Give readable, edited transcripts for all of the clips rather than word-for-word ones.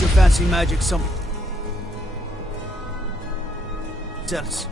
use your fancy magic some else.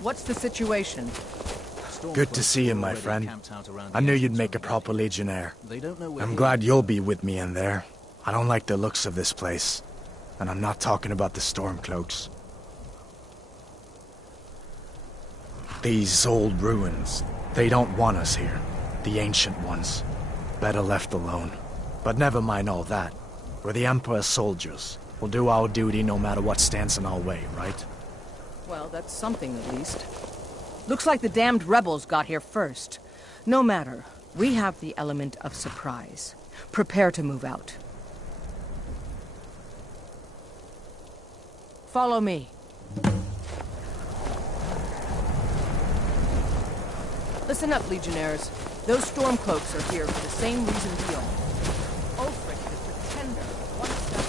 What's the situation? Good to see you, my friend. I knew you'd make a proper legionnaire. I'm glad you'll be with me in there. I don't like the looks of this place. And I'm not talking about the Stormcloaks. These old ruins, they don't want us here. The ancient ones. Better left alone. But never mind all that. We're the Emperor's soldiers. We'll do our duty no matter what stands in our way, right? Well, that's something at least. Looks like the damned rebels got here first. No matter. We have the element of surprise. Prepare to move out. Follow me. Listen up, Legionnaires. Those Stormcloaks are here for the same reason we are. Ulfric is the pretender. One step.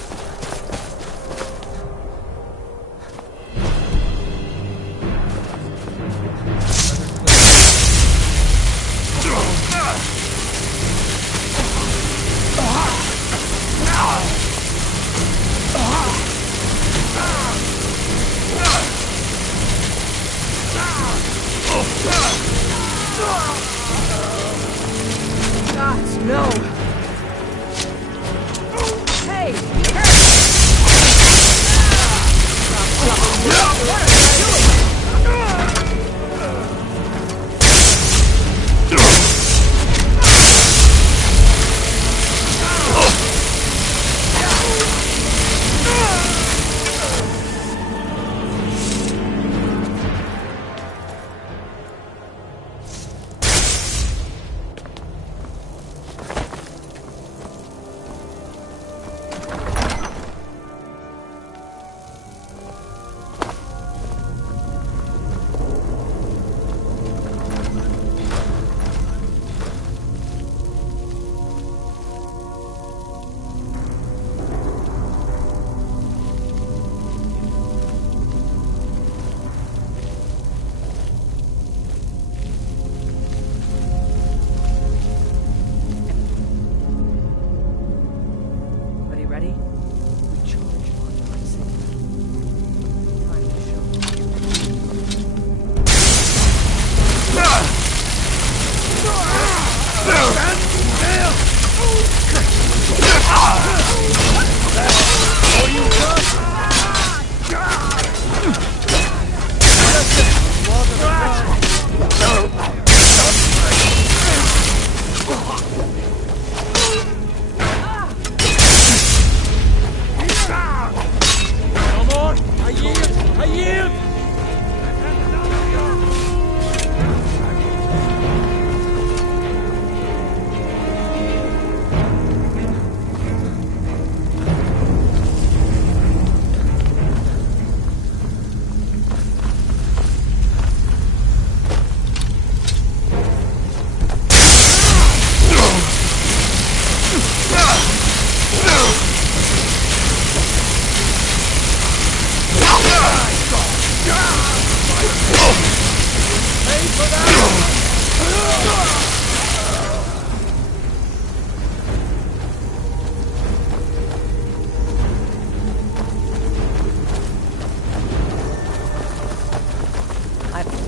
Gods, no! Hey! What are you doing?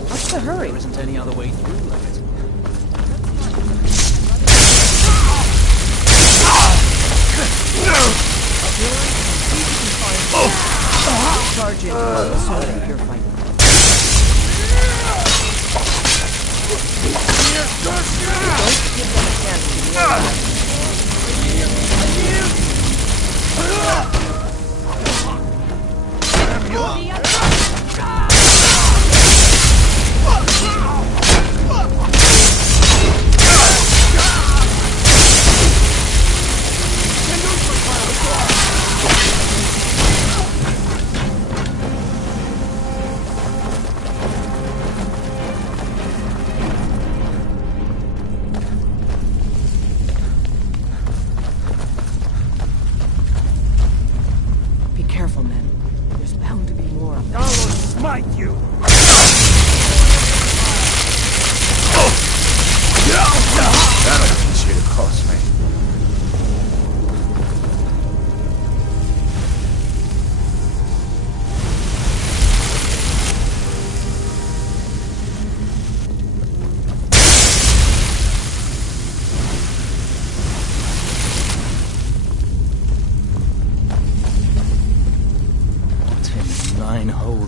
What's the hurry? There isn't any other way through, like it. Charge in so that you're fighting. Don't give them a chance to do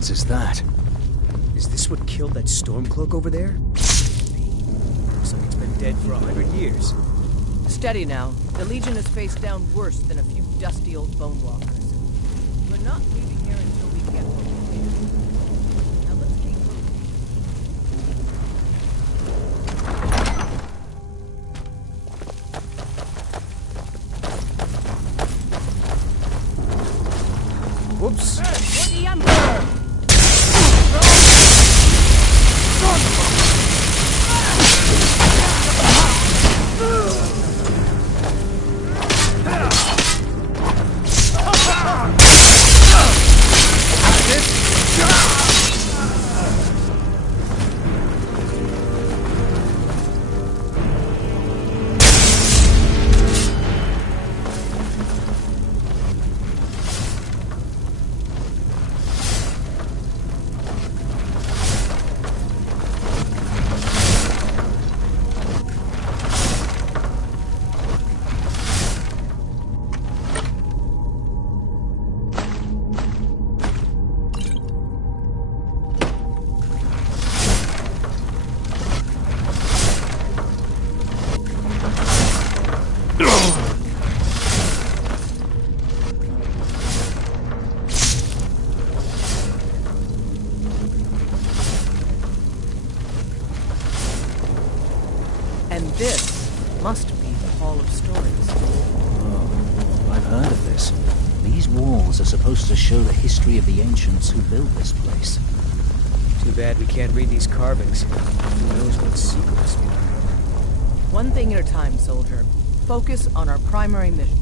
fields is that? Is this what killed that Stormcloak over there? Looks like it's been dead for 100 years. Steady now. The Legion has faced down worse than a few dusty old bone walkers. We're not leaving here until we get what we need. Now let's keep moving. Whoops. For the Emperor! And this must be the Hall of Stories. Oh, I've heard of this. These walls are supposed to show the history of the ancients who built this place. Too bad we can't read these carvings. Who knows what secrets we learn. One thing at a time, soldier. Focus on our primary mission.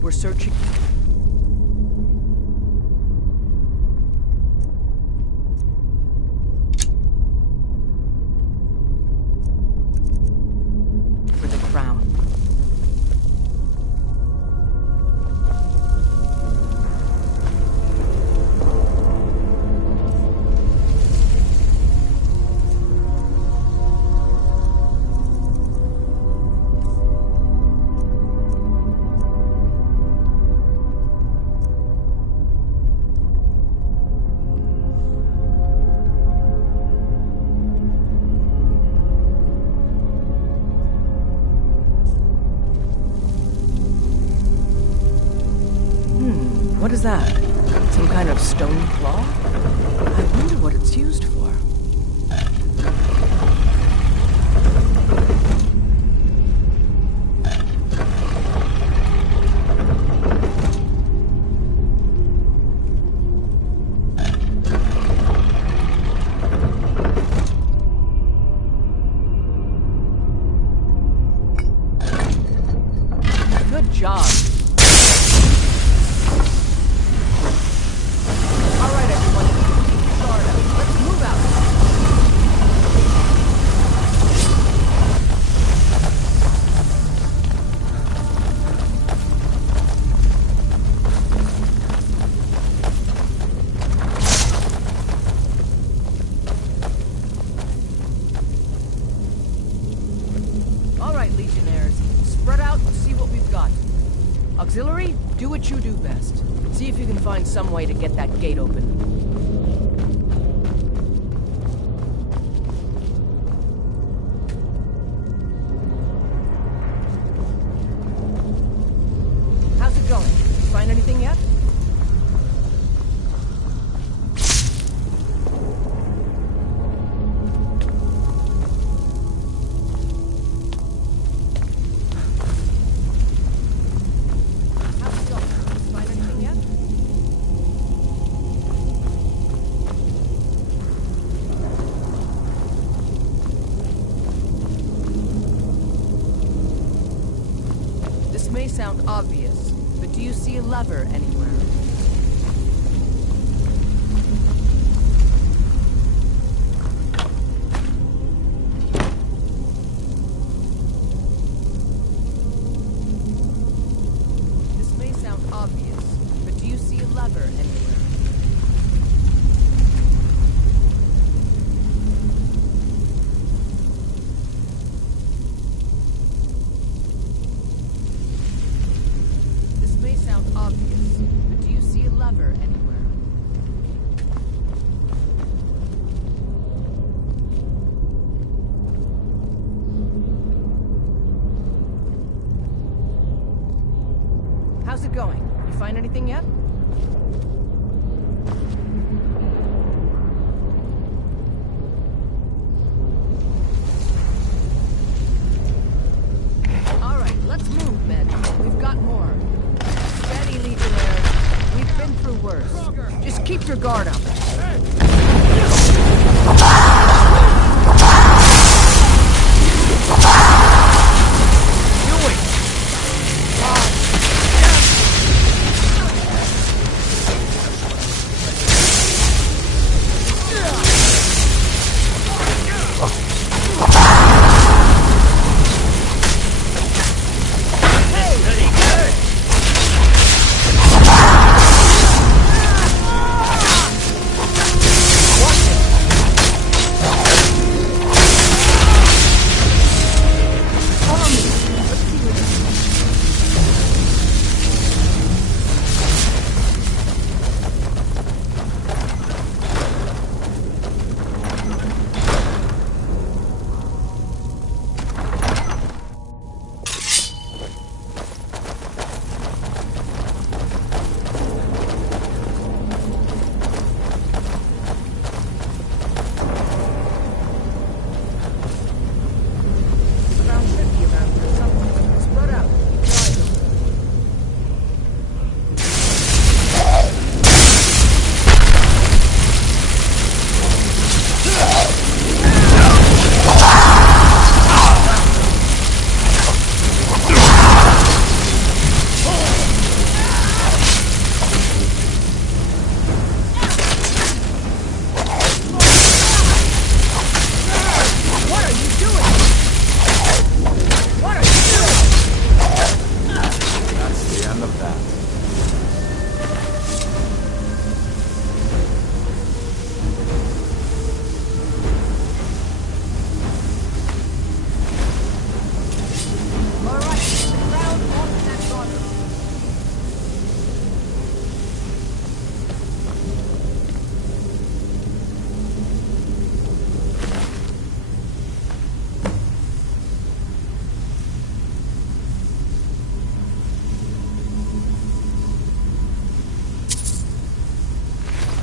We're searching... for the crown. What is that? Some kind of stone claw? I wonder what it's used for. Good job. Legionnaires, spread out and see what we've got. Auxiliary, do what you do best. See if you can find some way to get that gate open. How's it going? You find anything yet? This may sound obvious, but do you see a lever anywhere? This may sound obvious, but do you see a lever anywhere? This may sound obvious, but do you see How's it going? You find anything yet? All right, let's move, men. We've got more. Steady, Legionnaires. We've been through worse. Just keep your guard up.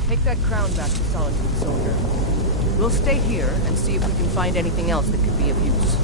Take that crown back to Solitude, soldier. We'll stay here and see if we can find anything else that could be of use.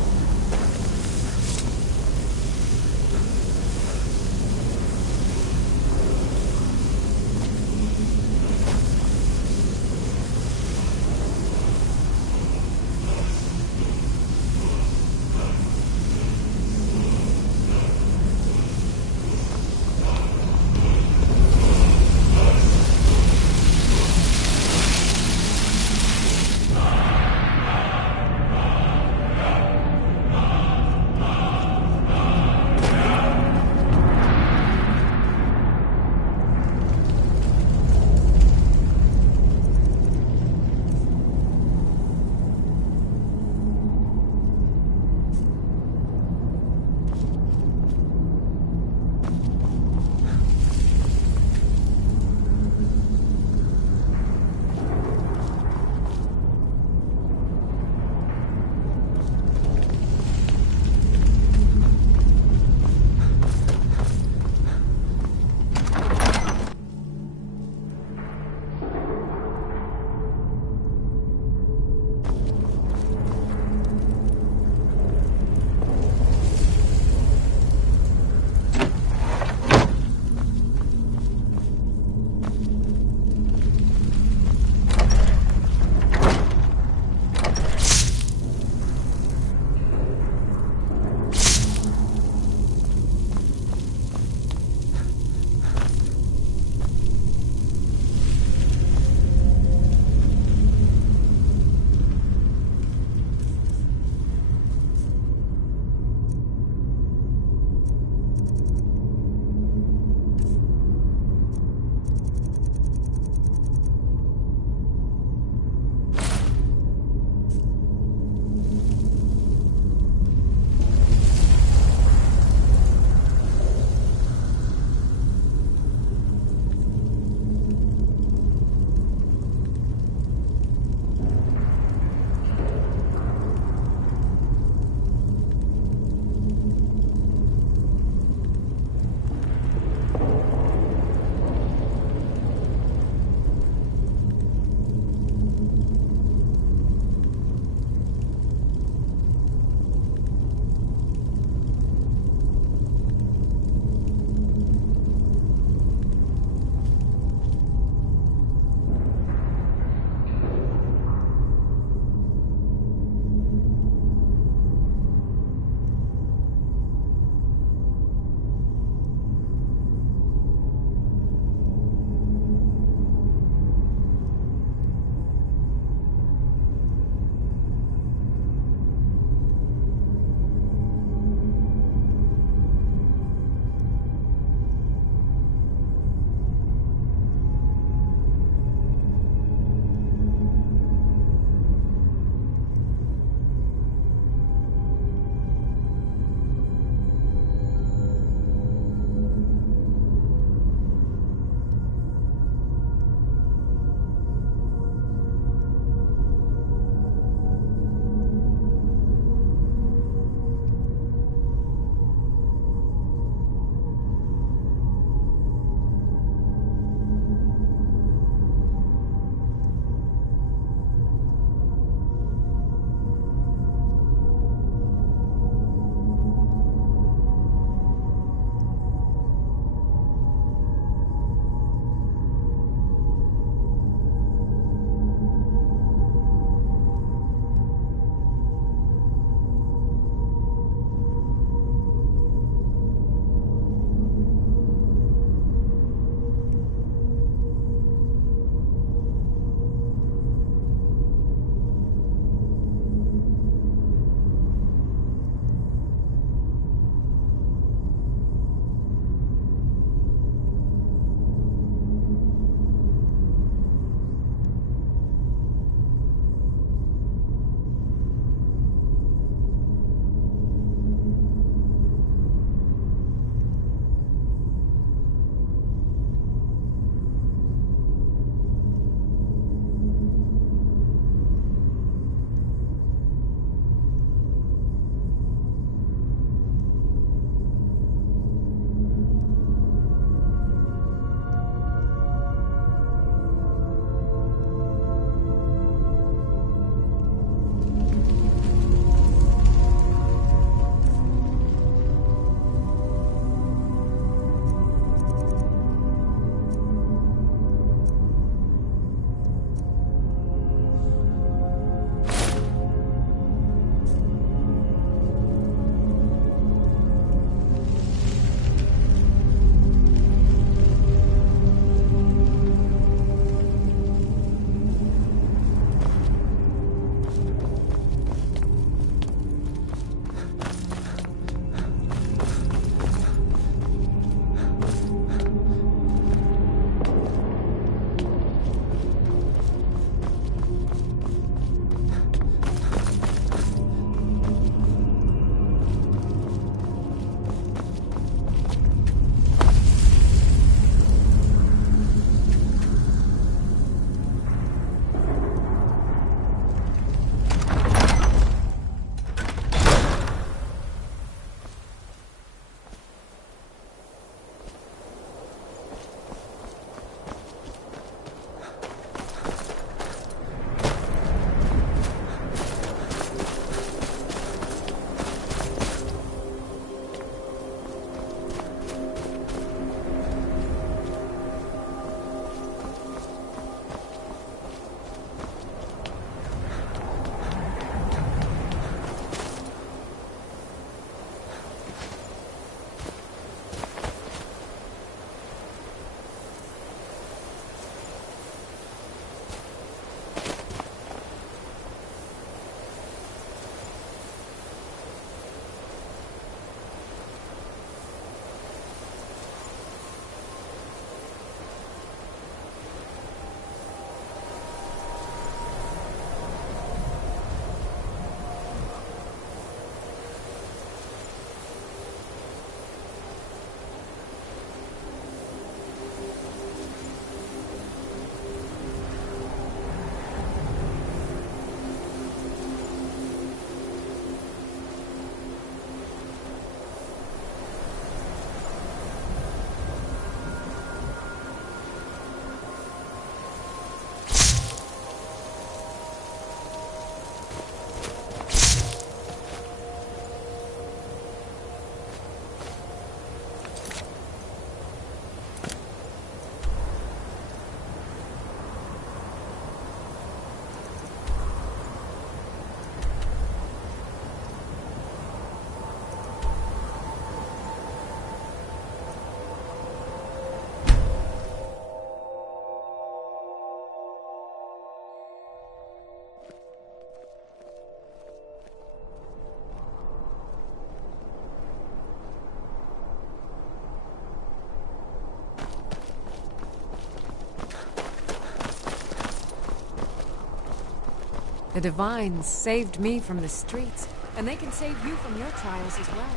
The Divines saved me from the streets, and they can save you from your trials as well.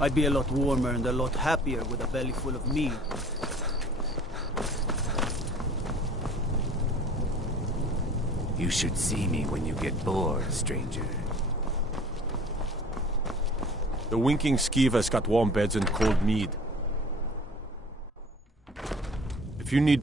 I'd be a lot warmer and a lot happier with a belly full of mead. You should see me when you get bored, stranger. The winking skeever's got warm beds and cold mead. If you need...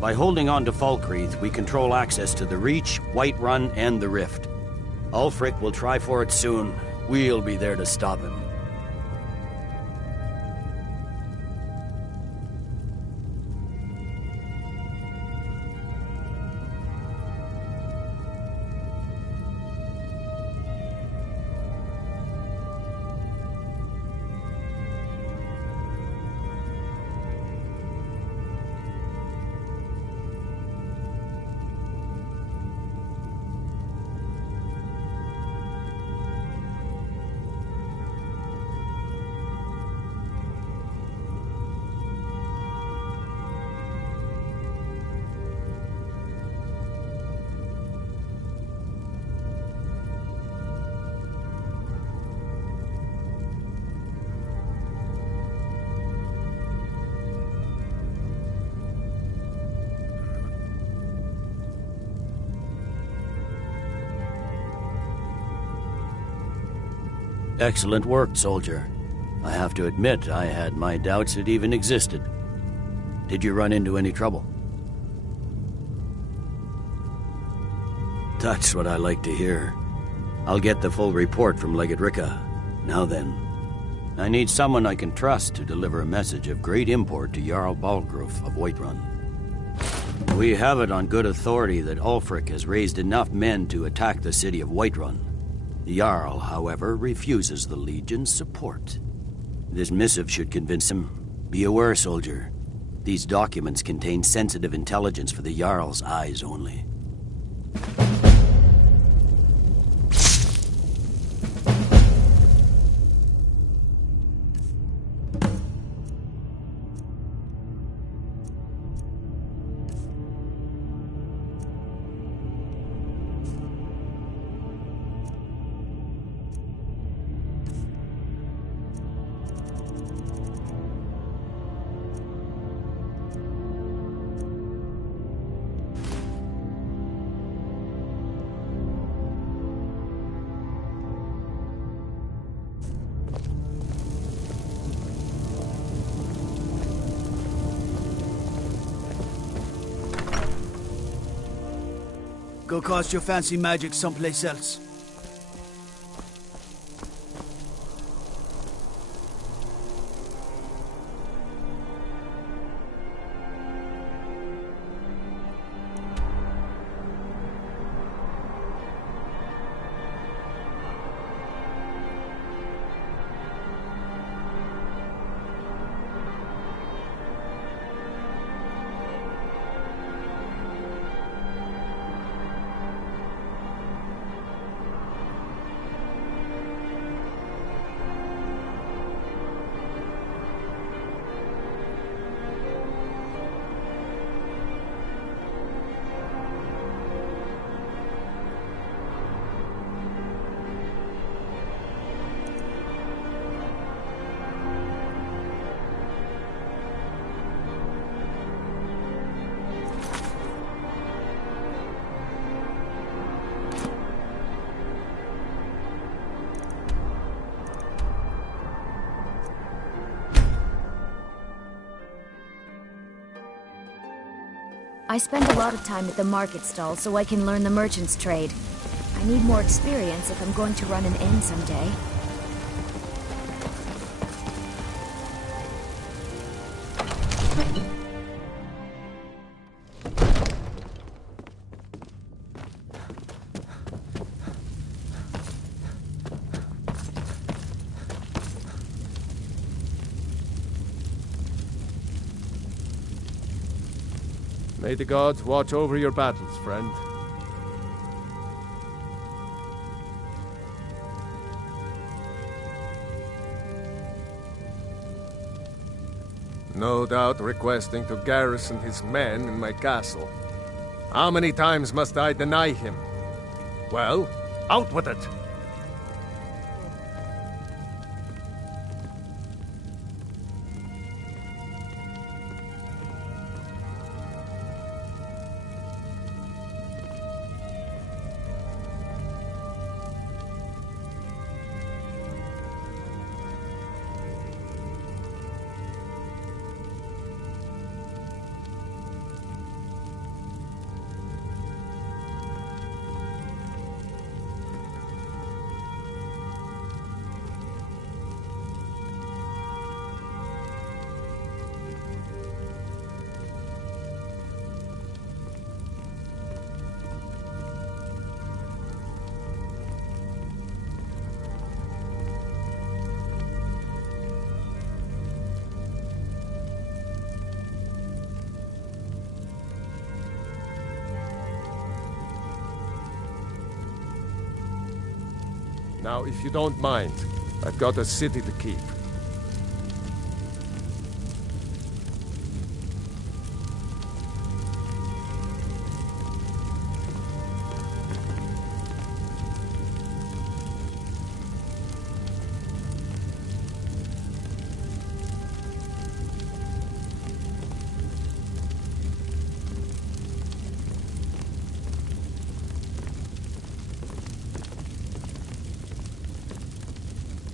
By holding on to Falkreath, we control access to the Reach, Whiterun, and the Rift. Ulfric will try for it soon. We'll be there to stop him. Excellent work, soldier. I have to admit, I had my doubts it even existed. Did you run into any trouble? That's what I like to hear. I'll get the full report from Legate Ricca. Now then, I need someone I can trust to deliver a message of great import to Jarl Balgruf of Whiterun. We have it on good authority that Ulfric has raised enough men to attack the city of Whiterun. The Jarl, however, refuses the Legion's support. This missive should convince him. Be aware, soldier. These documents contain sensitive intelligence for the Jarl's eyes only. Go cast your fancy magic someplace else. I spend a lot of time at the market stall so I can learn the merchant's trade. I need more experience if I'm going to run an inn someday. May the gods watch over your battles, friend. No doubt requesting to garrison his men in my castle. How many times must I deny him? Well, out with it! Now, if you don't mind, I've got a city to keep.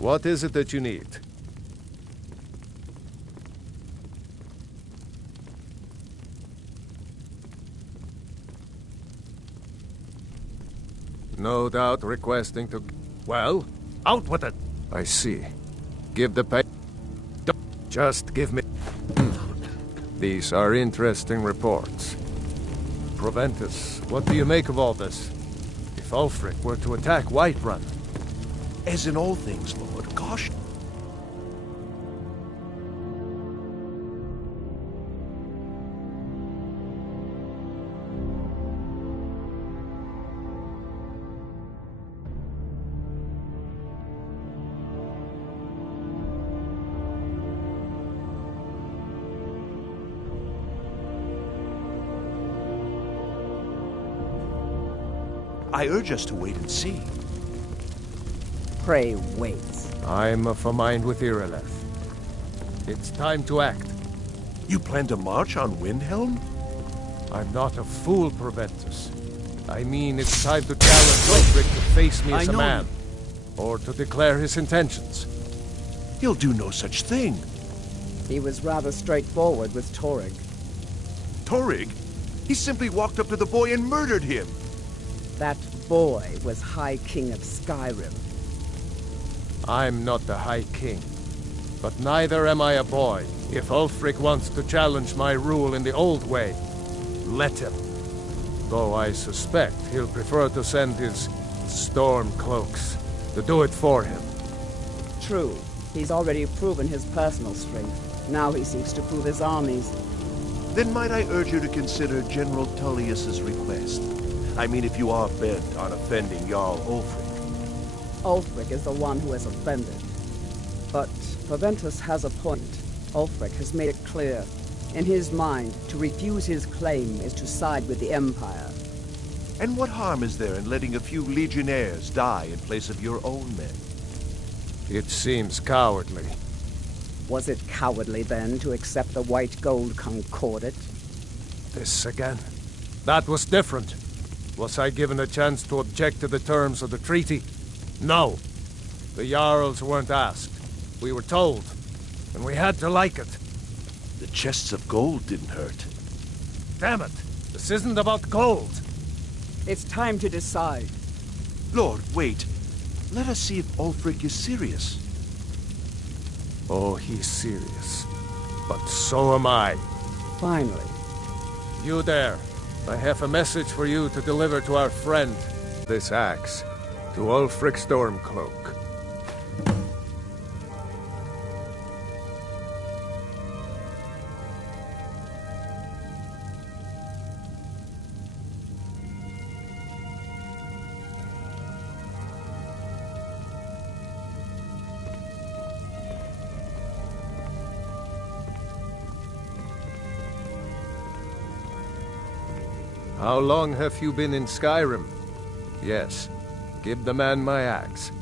What is it that you need? No doubt requesting to... Well, out with it! I see. Give the pay... Just give me... These are interesting reports. Proventus, what do you make of all this? If Ulfric were to attack Whiterun... As in all things, Lord, caution. I urge us to wait and see. Pray wait. I'm of a mind with Irileth. It's time to act. You plan to march on Windhelm? I'm not a fool, Proventus. I mean, it's time to challenge Ulfric to face me as a man. Or to declare his intentions. He'll do no such thing. He was rather straightforward with Torrig. Torrig? He simply walked up to the boy and murdered him. That boy was High King of Skyrim. I'm not the High King. But neither am I a boy. If Ulfric wants to challenge my rule in the old way, let him. Though I suspect he'll prefer to send his storm cloaks to do it for him. True. He's already proven his personal strength. Now he seeks to prove his armies. Then might I urge you to consider General Tullius's request? I mean, if you are bent on offending Jarl Ulfric. Ulfric is the one who has offended. But Proventus has a point. Ulfric has made it clear. In his mind, to refuse his claim is to side with the Empire. And what harm is there in letting a few legionnaires die in place of your own men? It seems cowardly. Was it cowardly, then, to accept the white gold concordat? This again? That was different. Was I given a chance to object to the terms of the treaty? No. The Jarls weren't asked. We were told. And we had to like it. The chests of gold didn't hurt. Damn it! This isn't about gold! It's time to decide. Lord, wait. Let us see if Ulfric is serious. Oh, he's serious. But so am I. Finally. You there. I have a message for you to deliver to our friend. This axe. To Ulfric Stormcloak. How long have you been in Skyrim? Yes. Give the man my axe.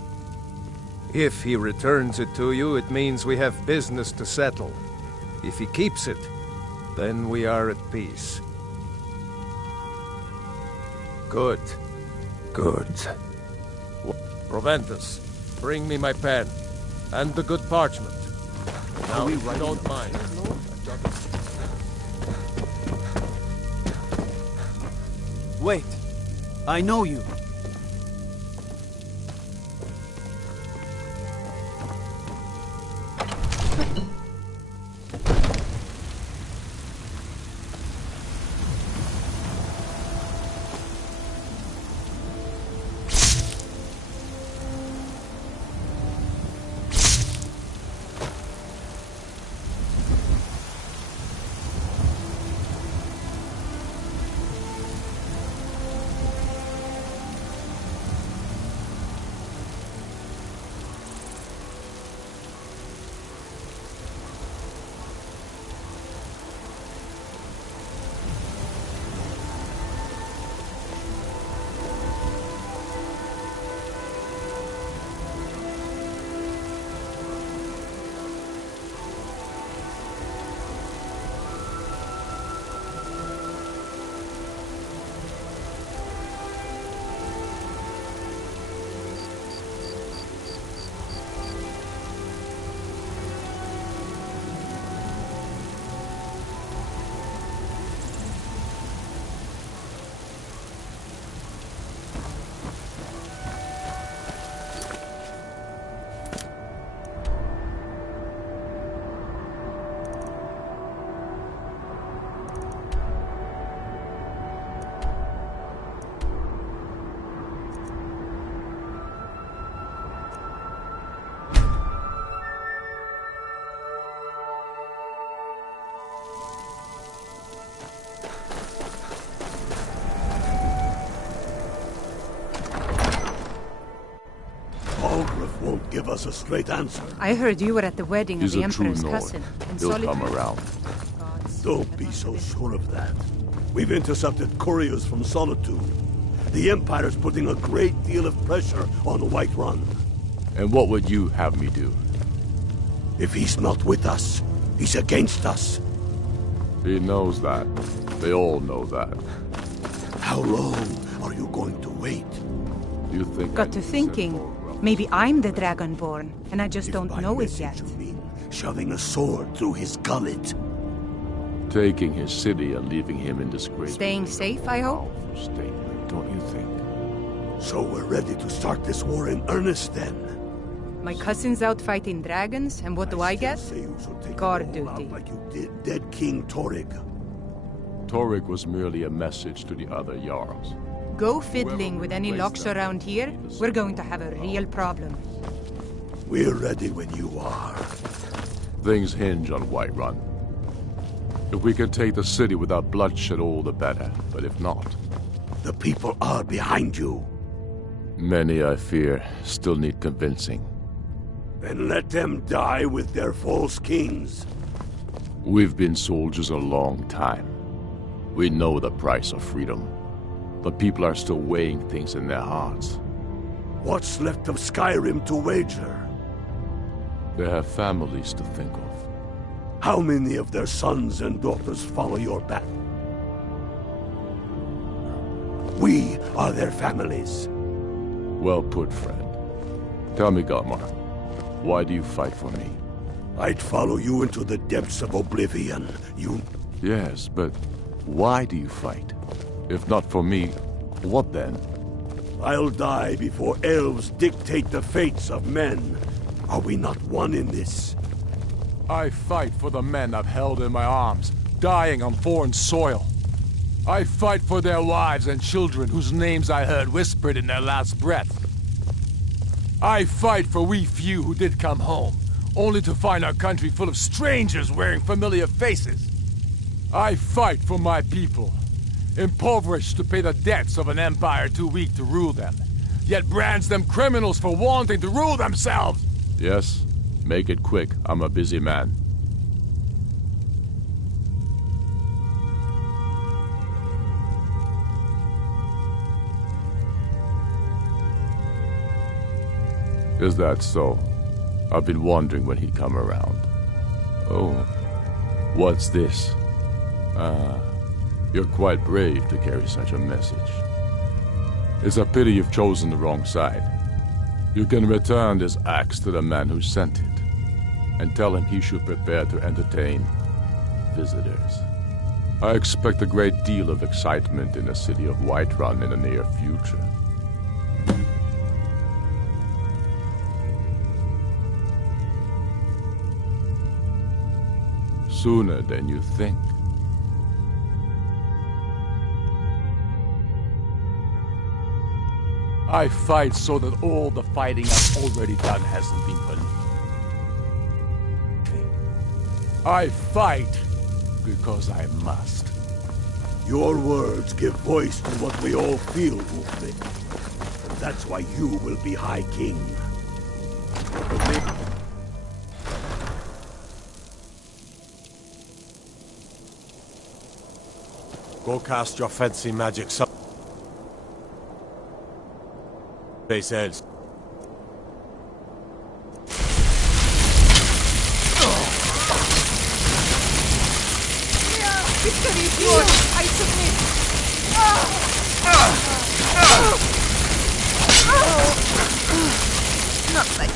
If he returns it to you, it means we have business to settle. If he keeps it, then we are at peace. Good. Good. Proventus, bring me my pen. And the good parchment. Now, if you don't mind. Wait. I know you. us a straight answer. I heard you were at the wedding He's of the a true Emperor's Nord. cousin. In He'll solitary. come around. Don't be so sure of that. We've intercepted couriers from Solitude. The Empire's putting a great deal of pressure on Whiterun. And what would you have me do? If he's not with us, he's against us. He knows that. They all know that. How long are you going to wait? You think Got to thinking. Maybe I'm the Dragonborn, and I just don't know it yet. Shoving a sword through his gullet. Taking his city and leaving him in disgrace. Staying safe, I hope? Statement, don't you think? So we're ready to start this war in earnest then? My cousin's out fighting dragons, and what do I get? Guard duty. Like you did dead King Torrig. Torrig was merely a message to the other Jarls. Go fiddling with any locks around here, we're going to have a real problem. We're ready when you are. Things hinge on Whiterun. If we can take the city without bloodshed, all the better. But if not... The people are behind you. Many, I fear, still need convincing. Then let them die with their false kings. We've been soldiers a long time. We know the price of freedom. But people are still weighing things in their hearts. What's left of Skyrim to wager? They have families to think of. How many of their sons and daughters follow your path? We are their families. Well put, friend. Tell me, Galmar, why do you fight for me? I'd follow you into the depths of oblivion. You... Yes, but why do you fight? If not for me, what then? I'll die before elves dictate the fates of men. Are we not one in this? I fight for the men I've held in my arms, dying on foreign soil. I fight for their wives and children whose names I heard whispered in their last breath. I fight for we few who did come home, only to find our country full of strangers wearing familiar faces. I fight for my people, impoverished to pay the debts of an empire too weak to rule them, yet brands them criminals for wanting to rule themselves! Yes, make it quick. I'm a busy man. Is that so? I've been wondering when he'd come around. Oh, what's this? You're quite brave to carry such a message. It's a pity you've chosen the wrong side. You can return this axe to the man who sent it, and tell him he should prepare to entertain visitors. I expect a great deal of excitement in the city of Whiterun in the near future. Sooner than you think. I fight so that all the fighting I've already done hasn't been for nothing. I fight because I must. Your words give voice to what we all feel, Wolfman. And that's why you will be High King. Go cast your fancy magic some place else. Victory is yours! I submit! Not like...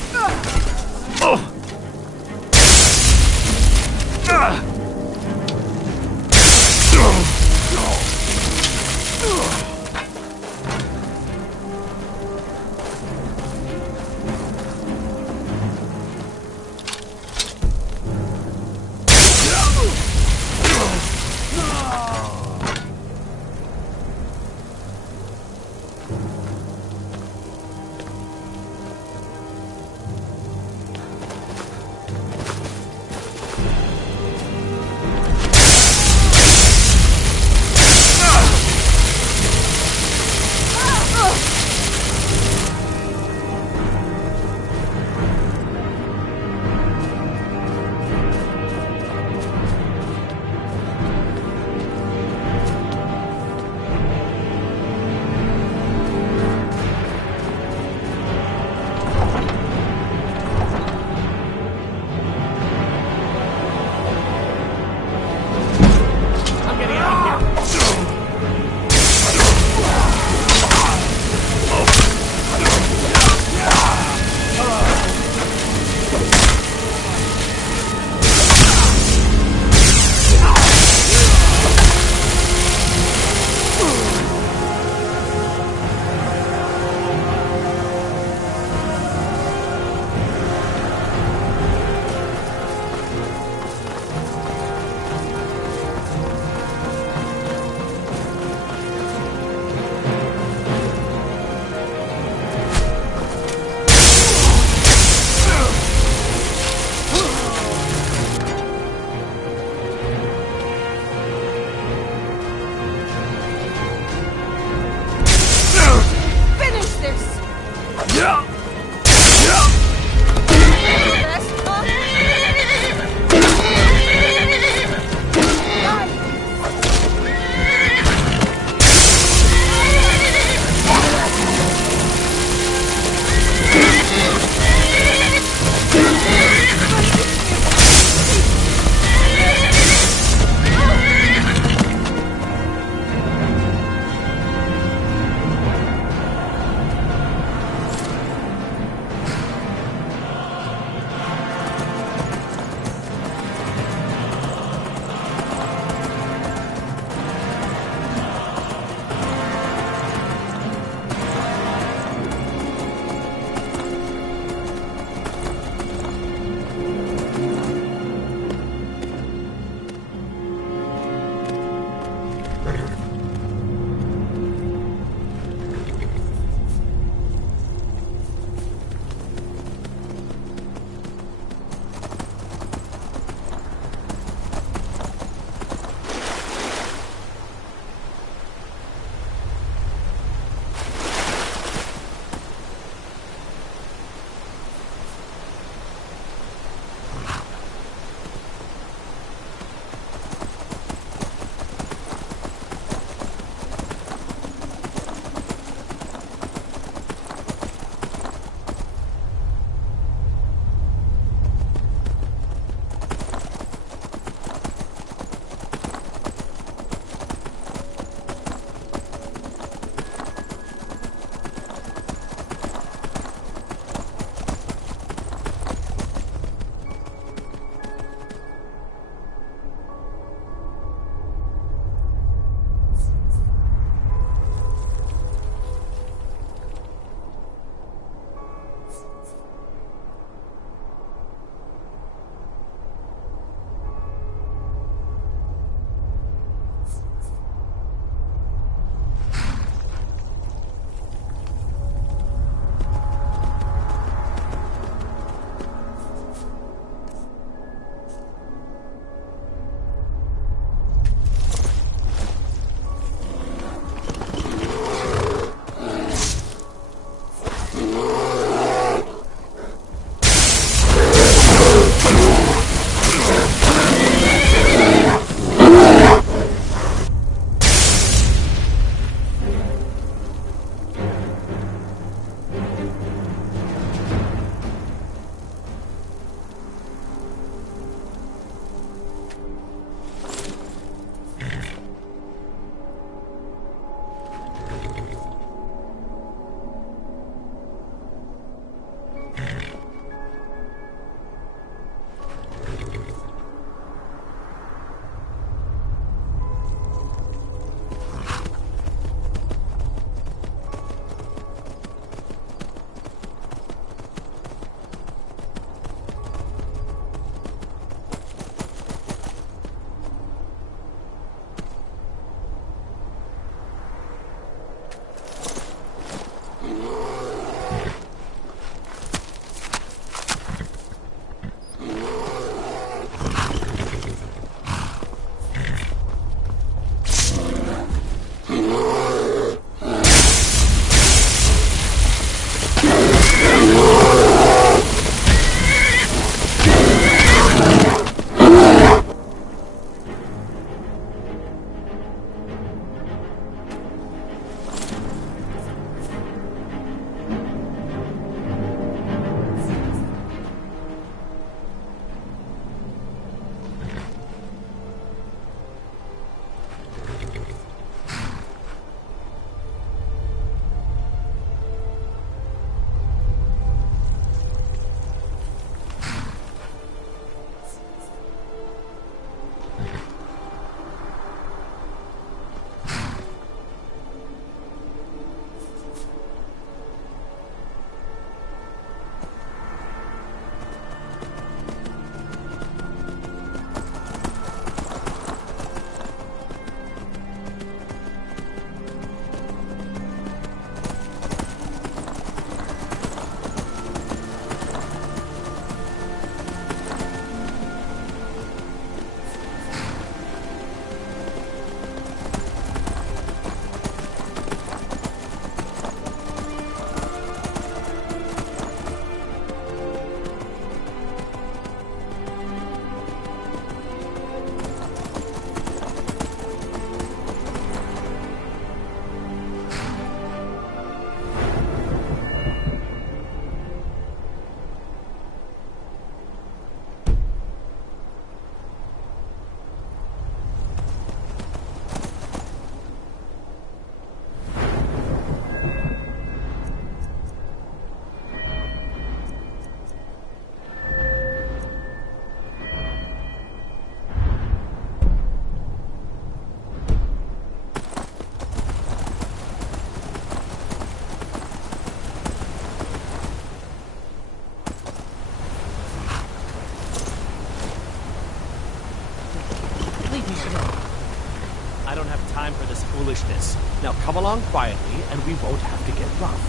time for this foolishness. Now come along quietly, and we won't have to get rough.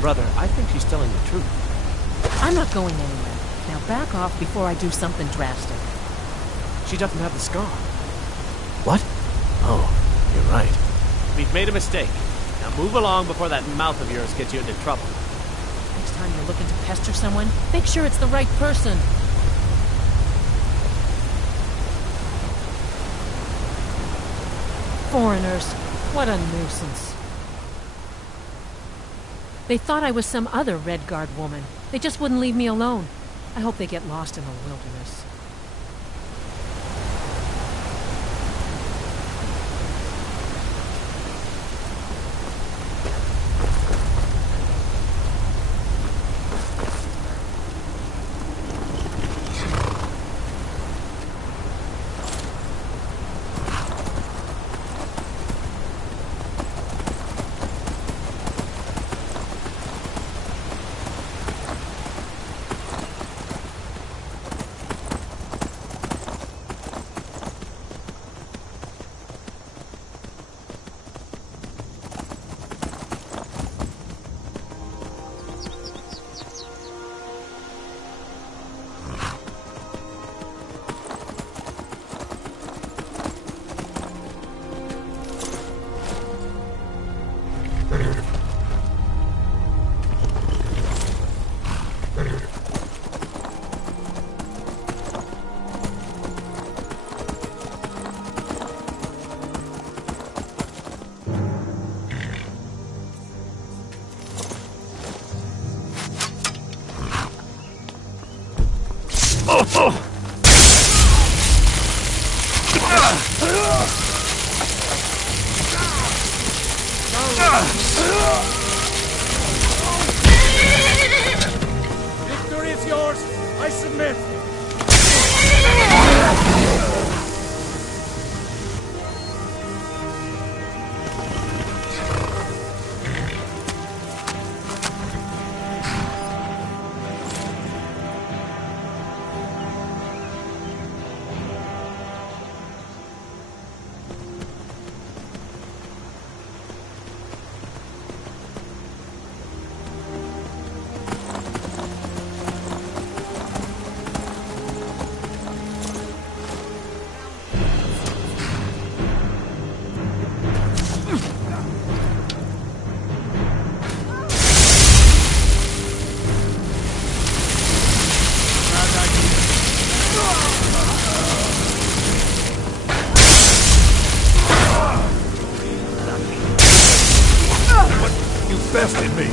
Brother, I think she's telling the truth. I'm not going anywhere. Now back off before I do something drastic. She doesn't have the scar. What? Oh, you're right. We've made a mistake. Now move along before that mouth of yours gets you into trouble. Next time you're looking to pester someone, make sure it's the right person. Foreigners. What a nuisance. They thought I was some other Red Guard woman. They just wouldn't leave me alone. I hope they get lost in the wilderness. Victory is yours! I submit! Bested me.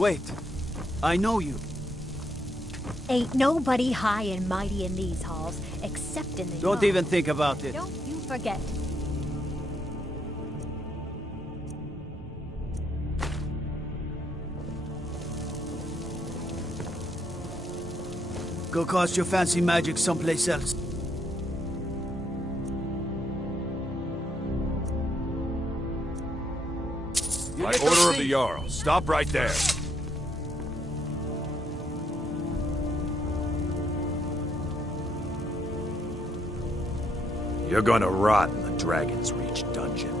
Wait. I know you. Ain't nobody high and mighty in these halls, except in the Don't yard. even think about it. Don't you forget. Go cast your fancy magic someplace else. By order of the Jarl, stop right there. You're gonna rot in the Dragon's Reach dungeon.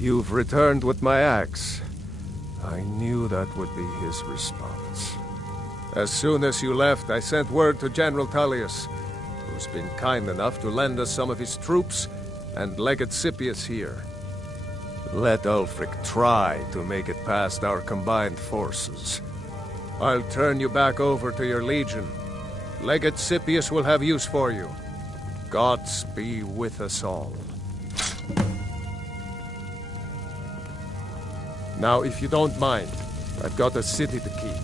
You've returned with my axe. I knew that would be his response. As soon as you left, I sent word to General Tullius, who's been kind enough to lend us some of his troops, and Legate Scipius here. Let Ulfric try to make it past our combined forces. I'll turn you back over to your legion. Legate Scipius will have use for you. Gods be with us all. Now, if you don't mind, I've got a city to keep.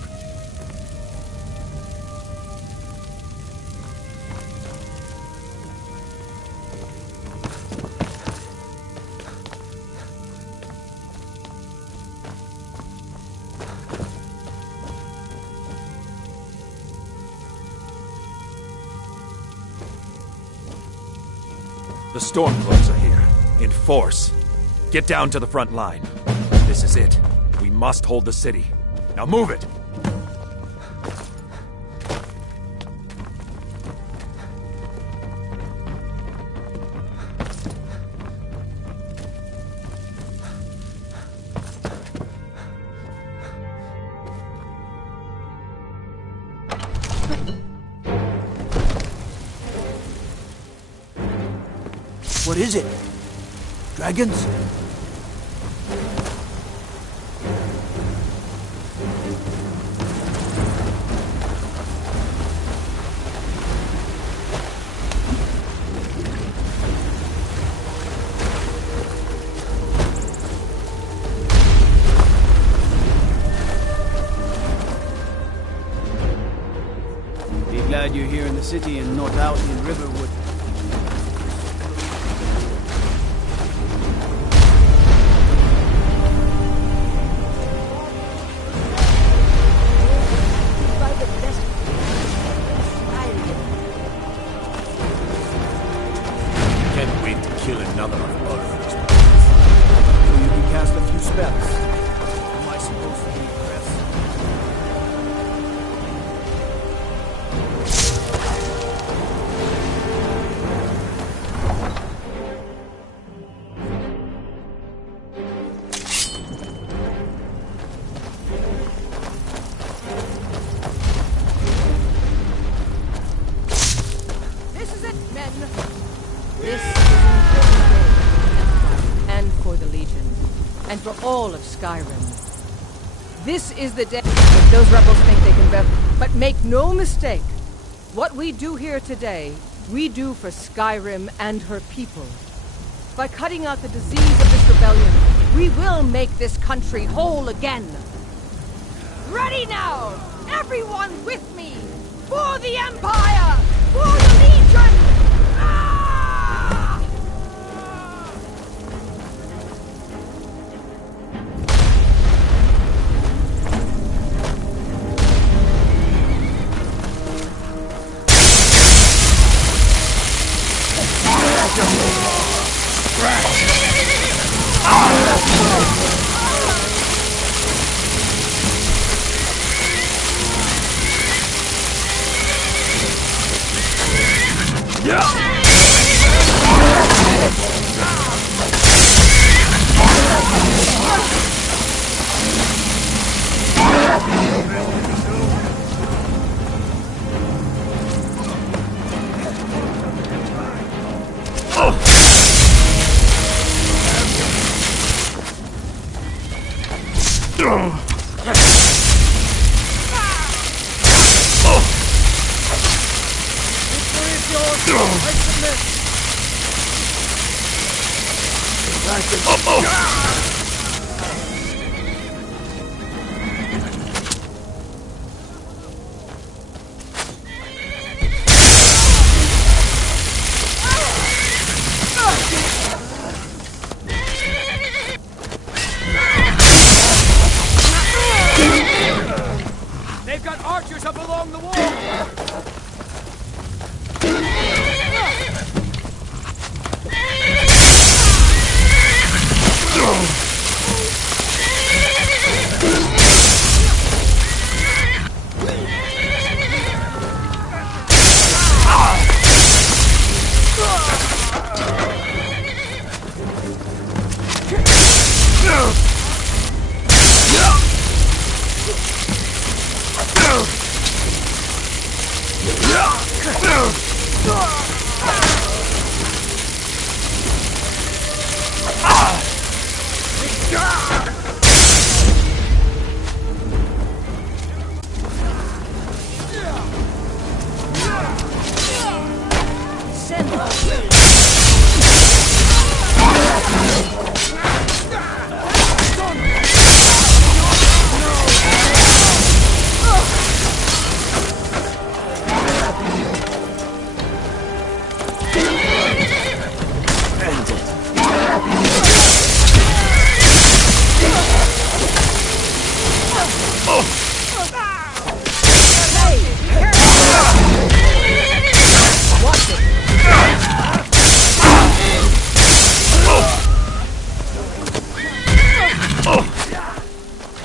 The Stormcloaks are here, in force. Get down to the front line. This is it. We must hold the city. Now move it! What is it? Dragons? Be glad you're here in the city and not out in Riverwood. Can't wait to kill another of Ulfric's. So you can cast a few spells. Am I supposed to be impressed? This is it, men. This is an important day. And for the Legion. And for all of Skyrim. This is the day that those rebels think they can but make no mistake. What we do here today we do for Skyrim and her people. By cutting out the disease of this rebellion, we will make this country whole again. Ready now! Everyone with me! For the Empire! For the Legion! They've got archers up along the wall!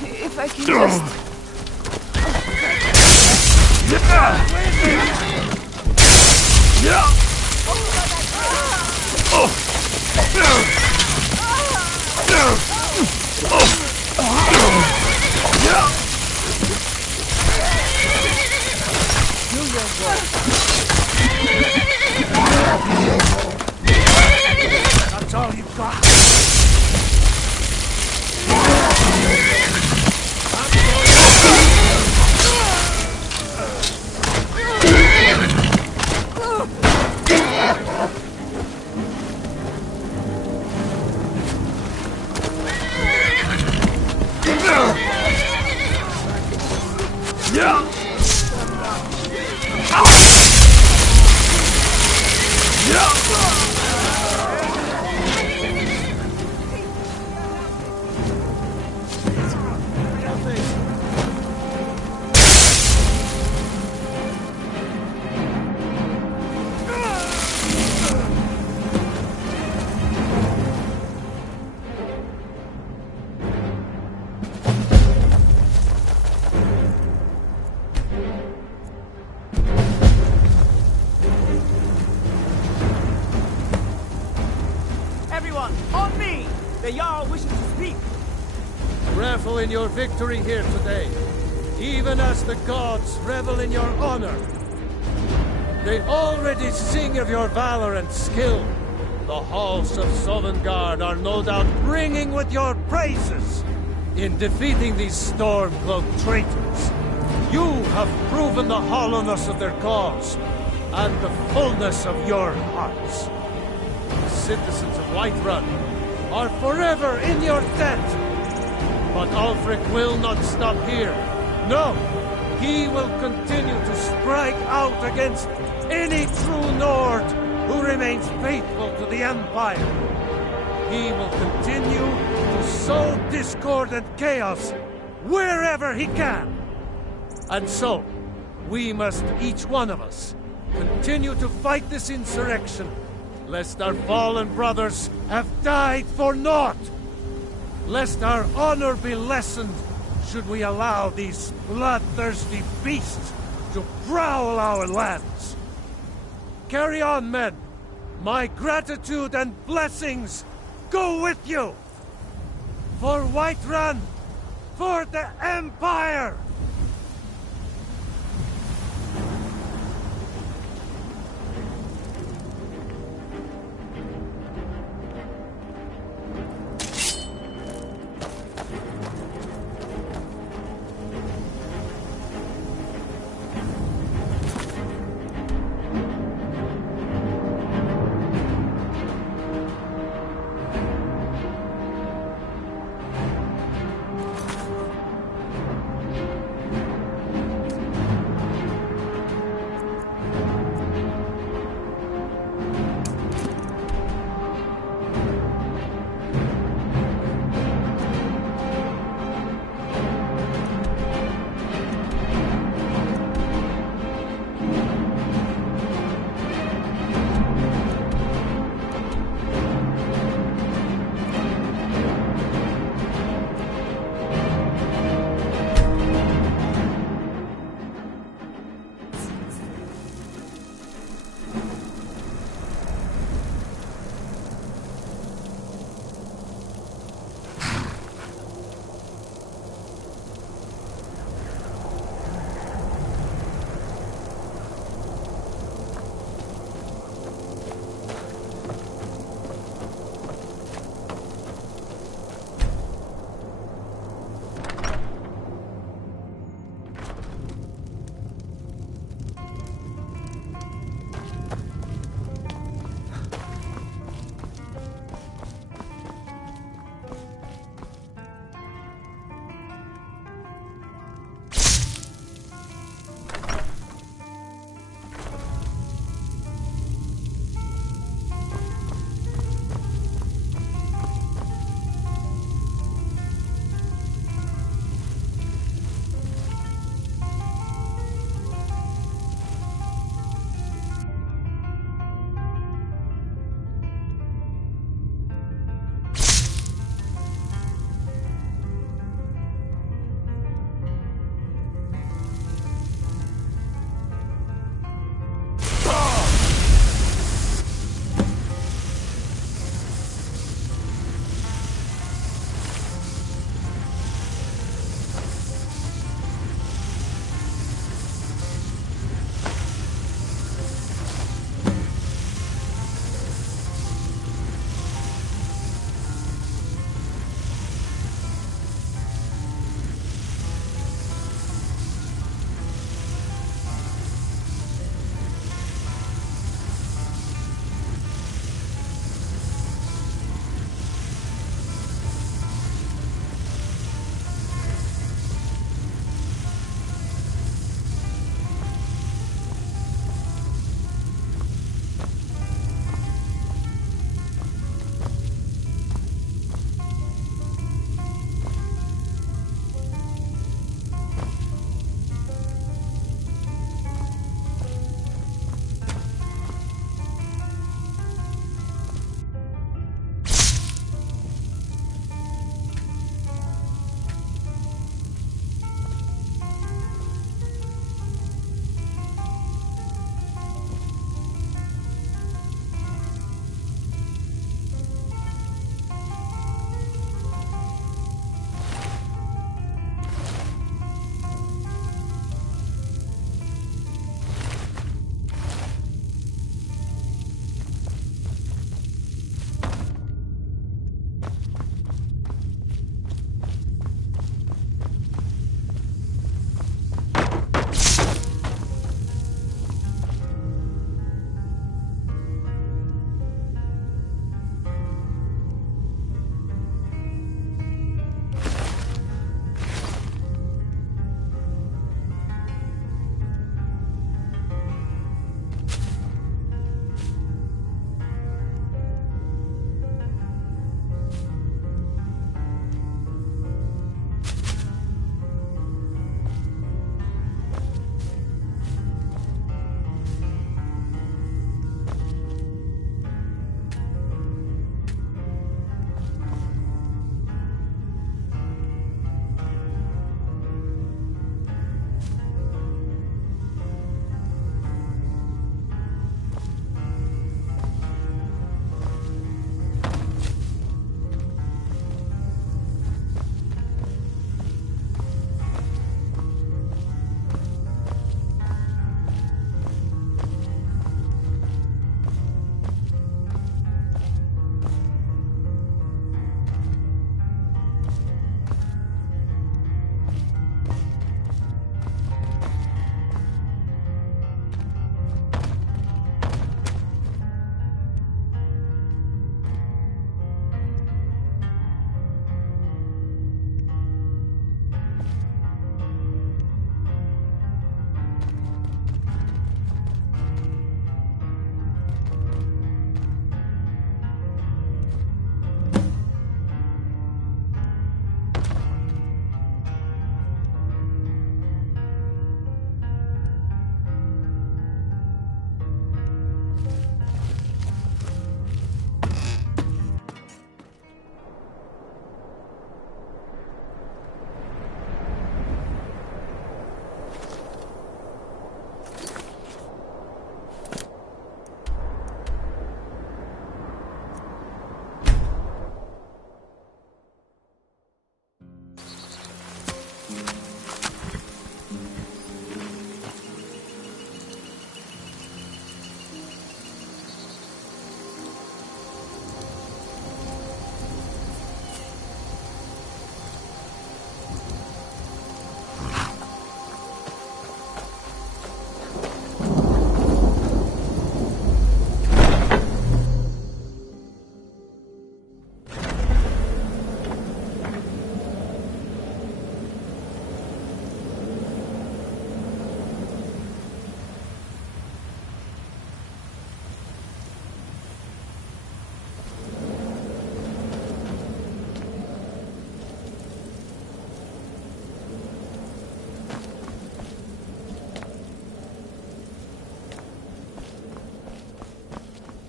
If I can just... That's all you've got. Everyone, on me! The Jarl wishes to speak! Revel in your victory here today, even as the gods revel in your honor. They already sing of your valor and skill. The halls of Sovngarde are no doubt ringing with your praises. In defeating these storm-cloaked traitors, you have proven the hollowness of their cause. and the fullness of your hearts. The citizens of Whiterun are forever in your debt. But Ulfric will not stop here. No, he will continue to strike out against any true Nord who remains faithful to the Empire. He will continue to sow discord and chaos wherever he can. And so, we must, each one of us, continue to fight this insurrection, lest our fallen brothers have died for naught. Lest our honor be lessened should we allow these bloodthirsty beasts to prowl our lands. Carry on, men. My gratitude and blessings go with you. For Whiterun, for the Empire!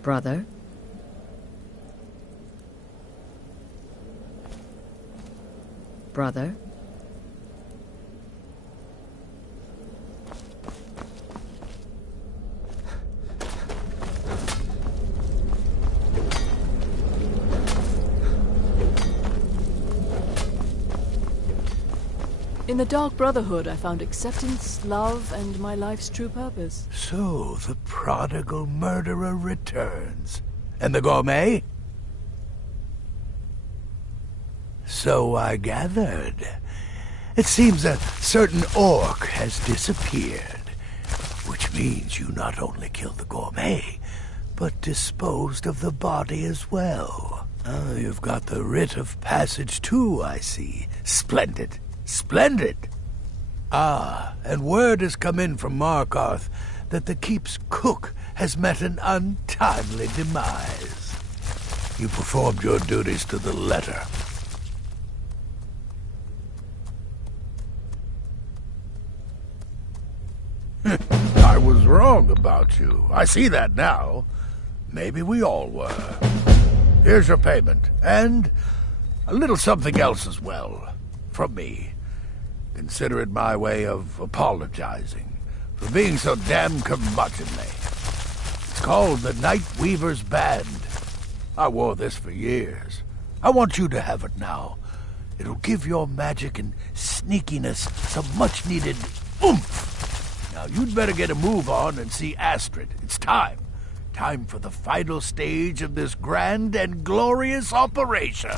Brother? Brother? In the Dark Brotherhood, I found acceptance, love, and my life's true purpose. So, the prodigal murderer returns. And the gourmet? So I gathered. It seems a certain orc has disappeared. Which means you not only killed the gourmet, but disposed of the body as well. You've got the writ of passage too, I see. Splendid. Splendid! Ah, and word has come in from Markarth that the keep's cook has met an untimely demise. You performed your duties to the letter. I was wrong about you. I see that now. Maybe we all were. Here's your payment, and a little something else as well. From me. Consider it my way of apologizing for being so damn curmudgeonly. It's called the Night Weaver's Band. I wore this for years. I want you to have it now. It'll give your magic and sneakiness some much-needed oomph. Now, you'd better get a move on and see Astrid. It's time. Time for the final stage of this grand and glorious operation.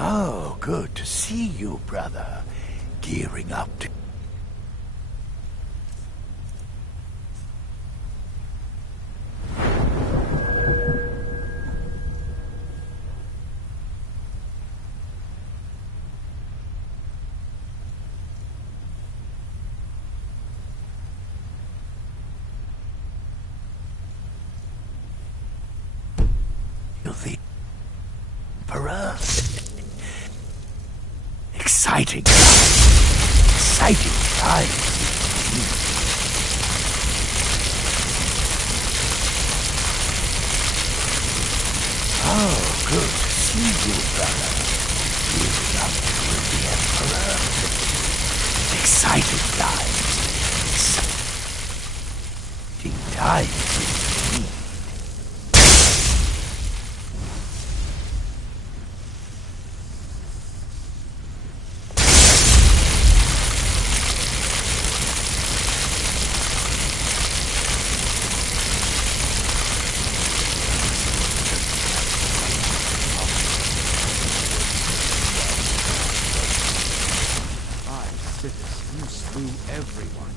Oh, good to see you, brother. Gearing up to... the Emperor. Exciting. Exciting times. Oh, good to see you, brother. Gearing up with the Emperor. Exciting times. Exciting times. You slew everyone.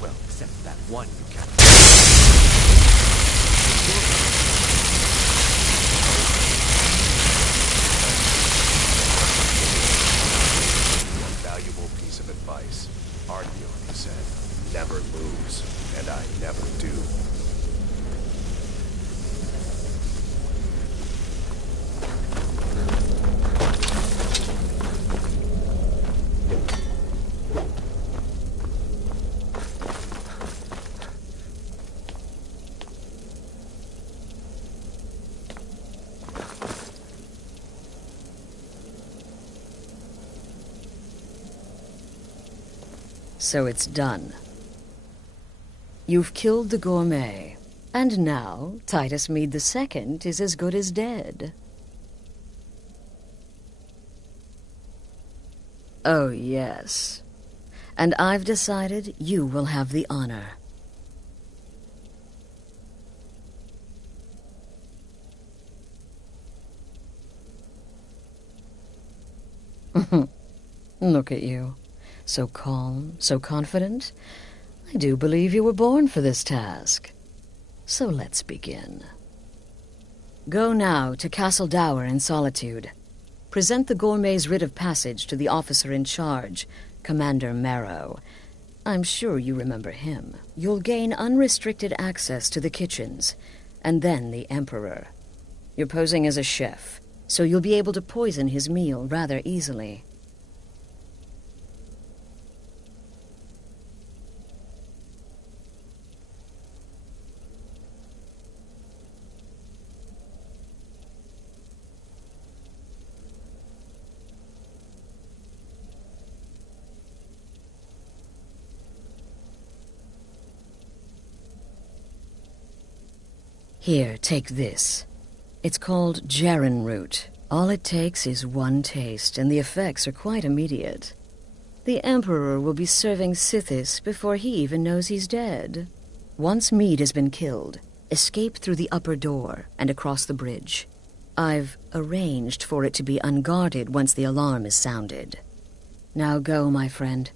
Well, except that one you captured. So it's done. You've killed the gourmet, and now Titus Mead II is as good as dead. Oh, yes. And I've decided you will have the honor. Look at you. So calm, so confident. I do believe you were born for this task. So let's begin. Go now to Castle Dower in Solitude. Present the gourmet's writ of passage to the officer in charge, Commander Marrow. I'm sure you remember him. You'll gain unrestricted access to the kitchens, and then the Emperor. You're posing as a chef, so you'll be able to poison his meal rather easily. Here, take this. It's called Jarren root. All it takes is one taste, and the effects are quite immediate. The Emperor will be serving Sithis before he even knows he's dead. Once Mead has been killed, escape through the upper door and across the bridge. I've arranged for it to be unguarded once the alarm is sounded. Now go, my friend.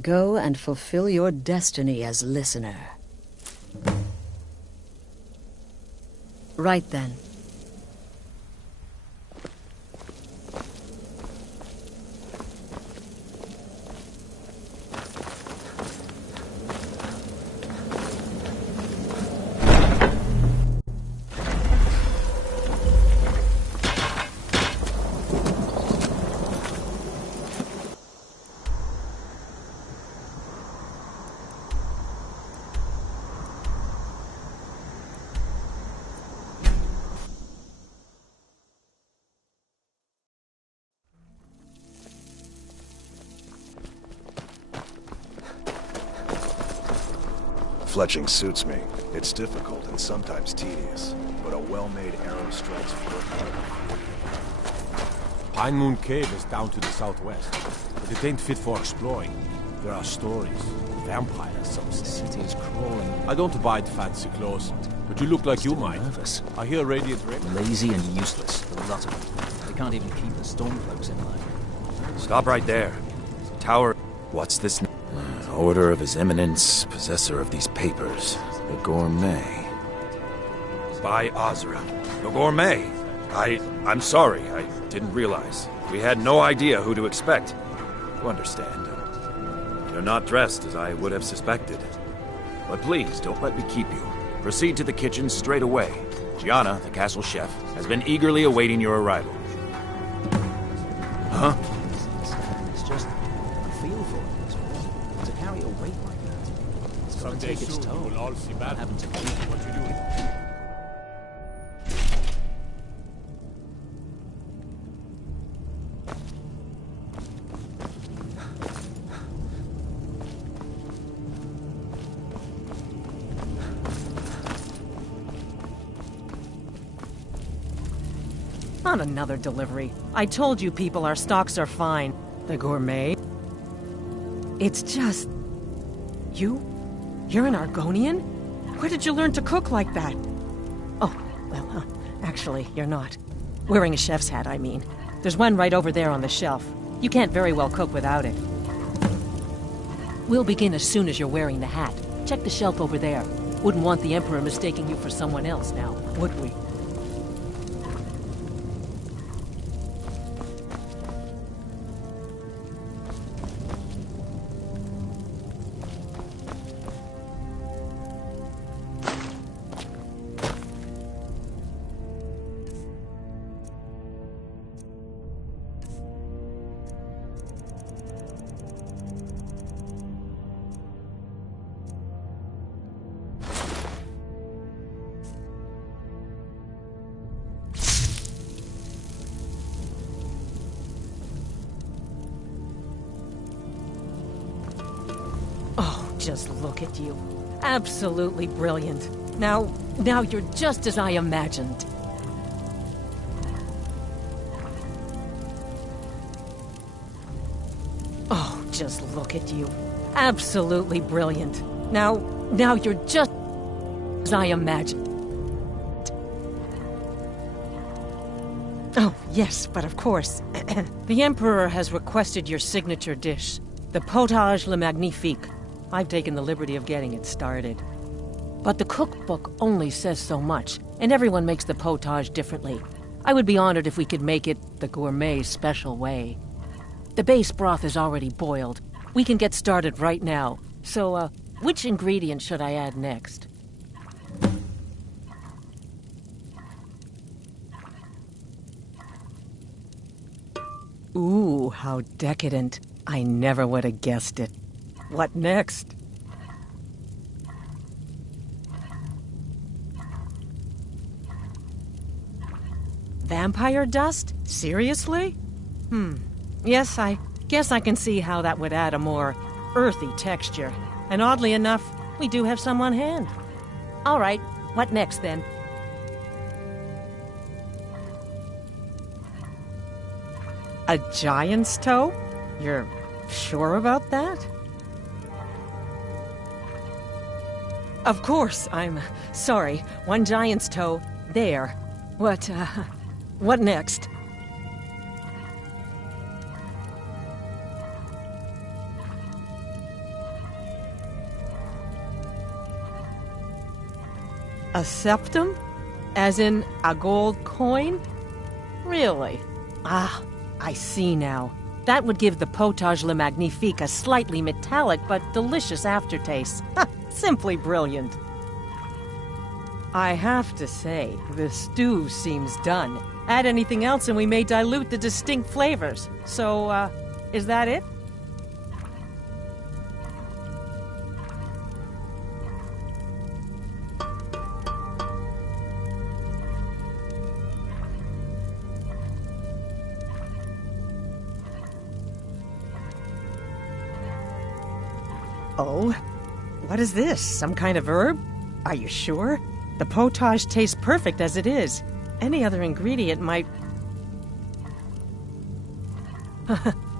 Go and fulfill your destiny as listener. Right then. Fletching suits me. It's difficult and sometimes tedious, but a well-made arrow strikes first. Pine Moon Cave is down to the southwest, but it ain't fit for exploring. There are stories, vampires, some city is crawling. I don't abide fancy clothes, but you look like you might. Nervous. I hear Radiant Raven. Lazy and useless, the lot of them. They can't even keep the stormcloaks in line. Stop right there. Tower... What's this? Order of His Eminence, possessor of these papers. The Gourmet. By Azra. The Gourmet. I'm sorry. I didn't realize. We had no idea who to expect. You understand. You're not dressed as I would have suspected. But please, don't let me keep you. Proceed to the kitchen straight away. Gianna, the castle chef, has been eagerly awaiting your arrival. Huh? It's just a feel for it. To carry a weight like that, it's got to take its toll. We'll all see What bad. happened to me? What you doing? On another delivery. I told you people, our stocks are fine. The Gourmet. It's just... You're an Argonian? Where did you learn to cook like that? Oh, well, actually, you're not. Wearing a chef's hat, I mean. There's one right over there on the shelf. You can't very well cook without it. We'll begin as soon as you're wearing the hat. Check the shelf over there. Wouldn't want the Emperor mistaking you for someone else now, would we? just look at you. Absolutely brilliant. Now you're just as I imagined. Oh, just look at you. Absolutely brilliant. Now you're just as I imagined. Oh, yes, but of course. The Emperor has requested your signature dish, the potage le magnifique. I've taken the liberty of getting it started. But the cookbook only says so much, and everyone makes the potage differently. I would be honored if we could make it the gourmet special way. The base broth is already boiled. We can get started right now. So, which ingredient should I add next? Ooh, how decadent. I never would have guessed it. What next? Vampire dust? Seriously? Yes, I guess I can see how that would add a more earthy texture. And oddly enough, we do have some on hand. All right, what next then? A giant's toe? You're sure about that? Of course, I'm sorry. One giant's toe, there. What next? A septum? As in a gold coin? Really? Ah, I see now. That would give the potage le magnifique a slightly metallic but delicious aftertaste. Simply brilliant. I have to say, the stew seems done. Add anything else and we may dilute the distinct flavors. So, is that it? Oh, what is this? Some kind of herb? Are you sure? The potage tastes perfect as it is. Any other ingredient might...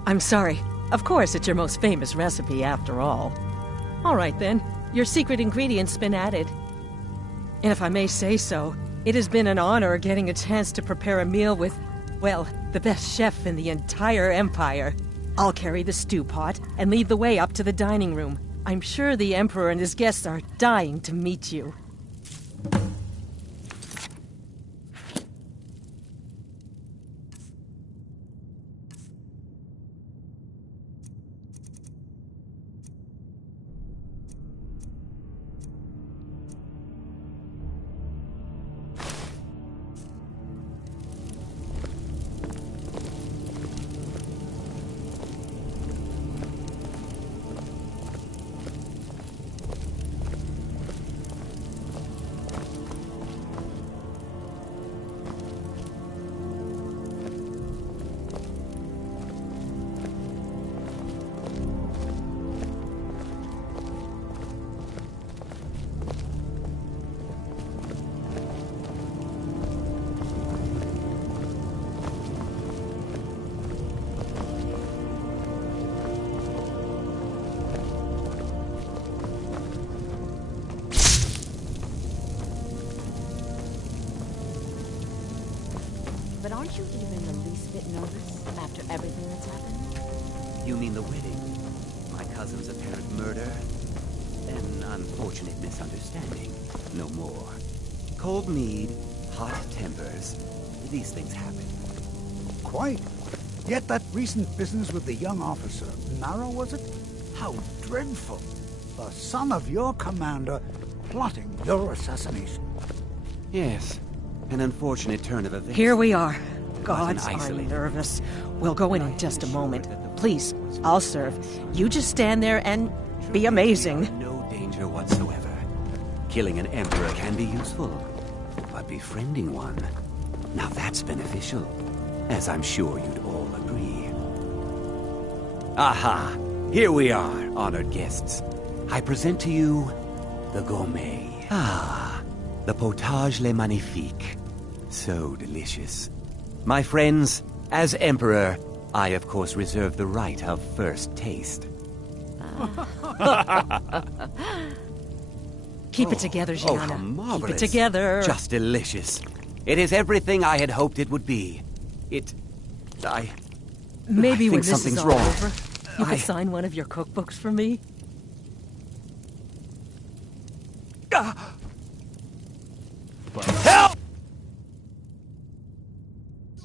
I'm sorry. Of course, it's your most famous recipe after all. All right then, your secret ingredient's been added. And if I may say so, it has been an honor getting a chance to prepare a meal with, well, the best chef in the entire Empire. I'll carry the stew pot and lead the way up to the dining room. I'm sure the Emperor and his guests are dying to meet you. But aren't you even the least bit nervous after everything that's happened? You mean the wedding? My cousin's apparent murder? An unfortunate misunderstanding. No more. Cold mead, hot tempers. These things happen. Quite. Yet that recent business with the young officer, Narrow, was it? How dreadful. The son of your commander plotting your assassination. Yes. An unfortunate turn of events. Here we are. Gods, I'm nervous. We'll go in just a moment. Please, I'll serve. You just stand there and be amazing. No danger whatsoever. Killing an emperor can be useful, but befriending one, now that's beneficial, as I'm sure you'd all agree. Aha! Here we are, honored guests. I present to you the gourmet. Ah, the potage le magnifique. So delicious. My friends, as Emperor, I of course reserve the right of first taste. Keep it together, Gianna. how marvelous. Keep it together. Just delicious. It is everything I had hoped it would be. Maybe I when think this is something's all wrong. over, you could sign one of your cookbooks for me. Help!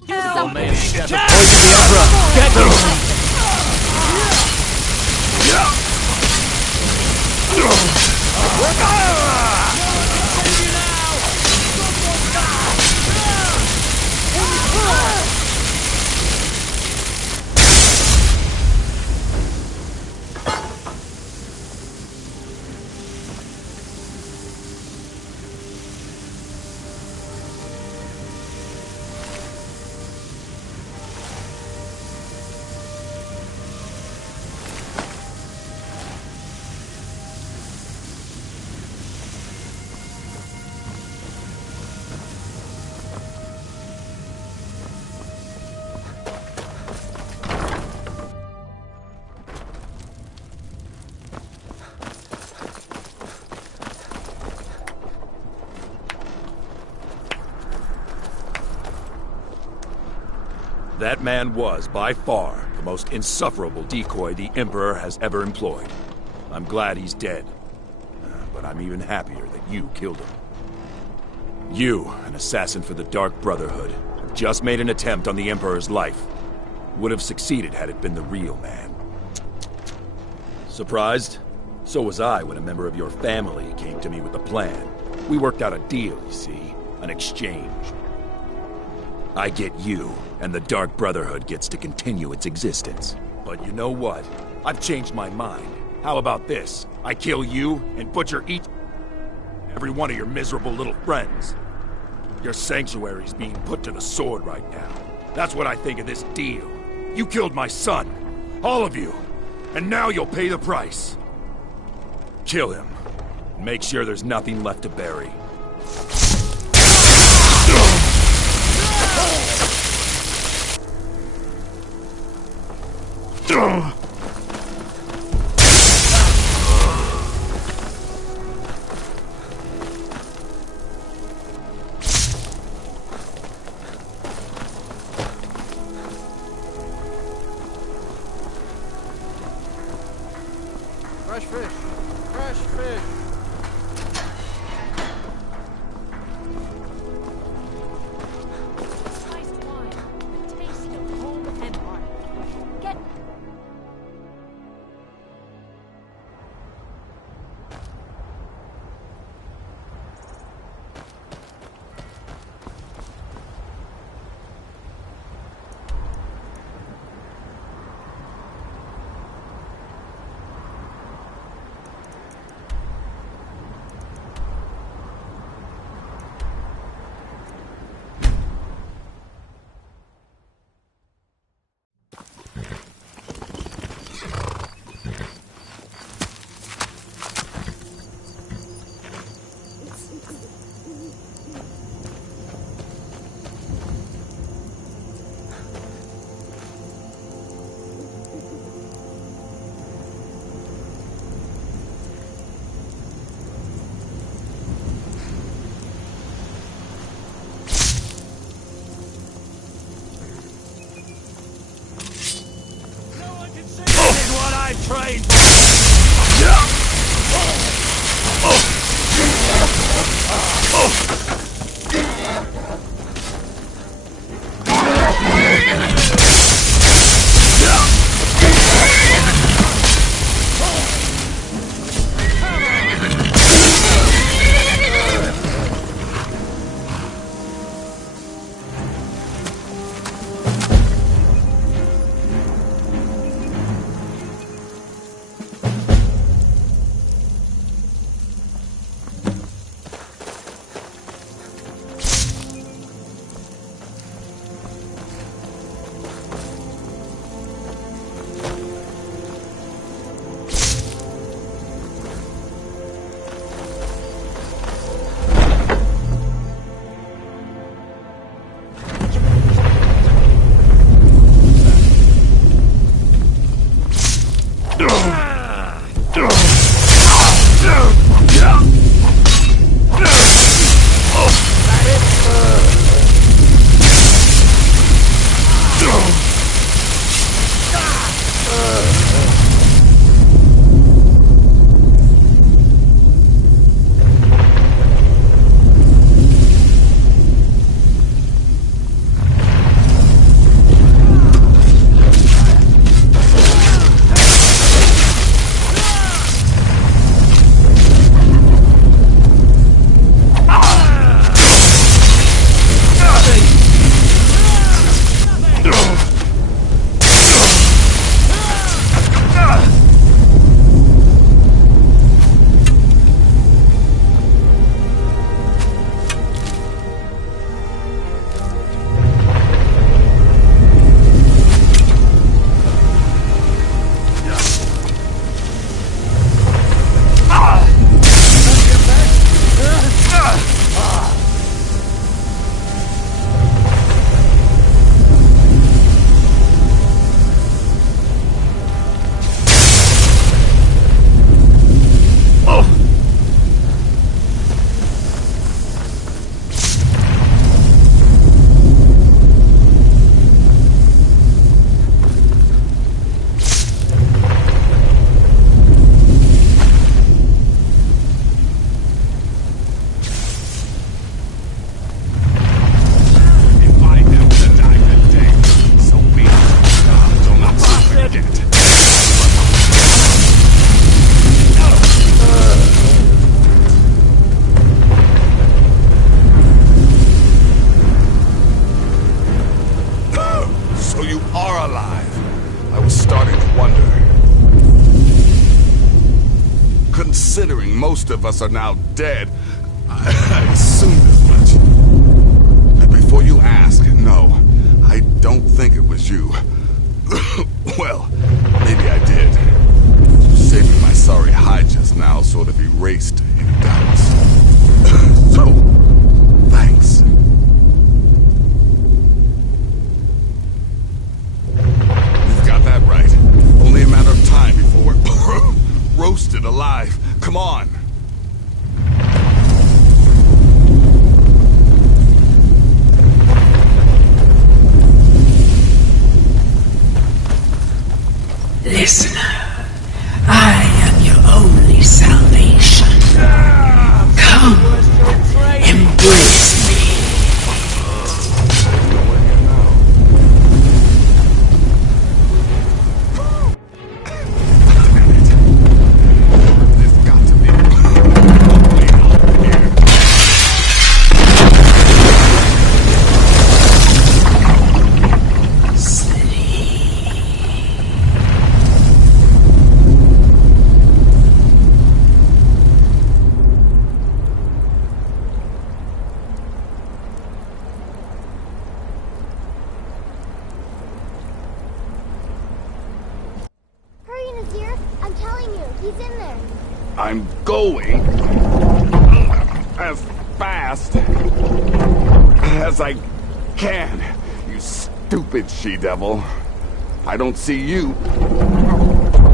Get That man was, by far, the most insufferable decoy the Emperor has ever employed. I'm glad he's dead. But I'm even happier that you killed him. You, an assassin for the Dark Brotherhood, have just made an attempt on the Emperor's life. Would have succeeded had it been the real man. Surprised? So was I when a member of your family came to me with a plan. We worked out a deal, you see. An exchange. I get you, and the Dark Brotherhood gets to continue its existence. But you know what? I've changed my mind. How about this? I kill you and butcher every one of your miserable little friends. Your sanctuary's being put to the sword right now. That's what I think of this deal. You killed my son. All of you. And now you'll pay the price. Kill him. Make sure there's nothing left to bury. Fresh fish! Fresh fish! Spiced wine, the taste of home and heart. Get of us are now dead, I assumed as much. And before you ask, no, I don't think it was you. Well, maybe I did. Saving my sorry hide just now sort of erased any doubts. So, thanks. We've got that right. Only a matter of time before we're roasted alive. Come on. Listener, I am your only salvation. Come, embrace me. I'm going as fast as I can, you stupid she-devil. I don't see you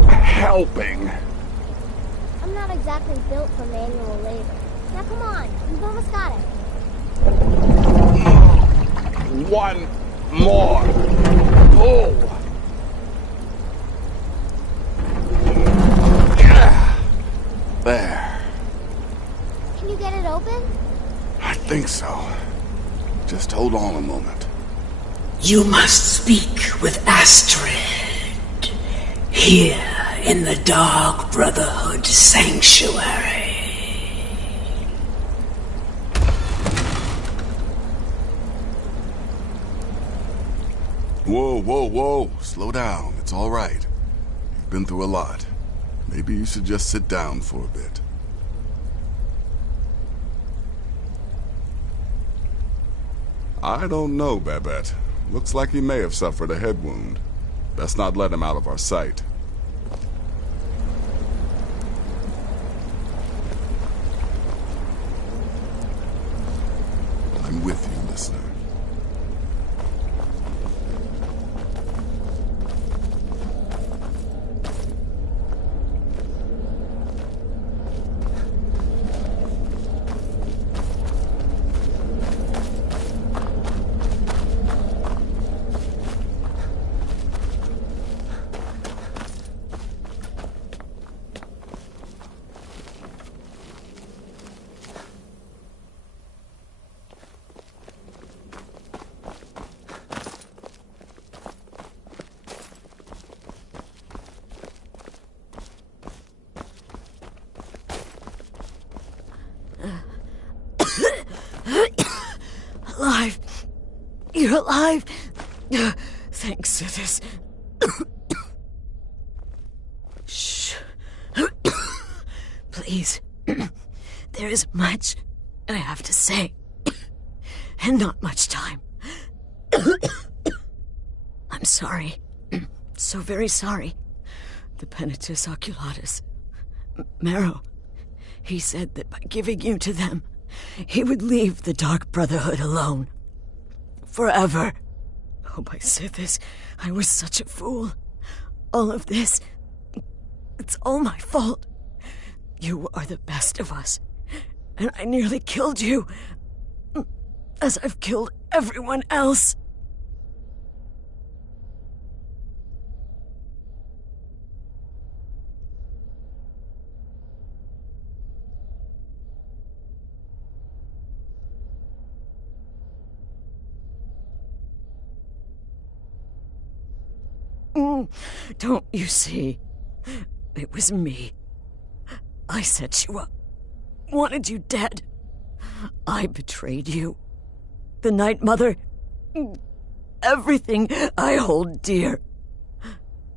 helping. I'm not exactly built for manual labor. Now come on, you've almost got it. One more pull. There. Can you get it open? I think so. Just hold on a moment. You must speak with Astrid. Here in the Dark Brotherhood Sanctuary. Whoa, whoa, whoa. Slow down. It's all right. You've been through a lot. Maybe you should just sit down for a bit. I don't know, Babette. Looks like he may have suffered a head wound. Best not let him out of our sight. I'm with you, listener. Alive. You're alive. Thanks to this. Shh. Please. There is much I have to say. And not much time. I'm sorry. So very sorry. The Penitus Oculatus. Marrow. He said that by giving you to them, he would leave the Dark Brotherhood alone. Forever. Oh, my Sithis, I was such a fool. All of this, it's all my fault. You are the best of us, and I nearly killed you, as I've killed everyone else. Don't you see? It was me. I set you up. Wanted you dead. I betrayed you. The Night Mother. Everything I hold dear.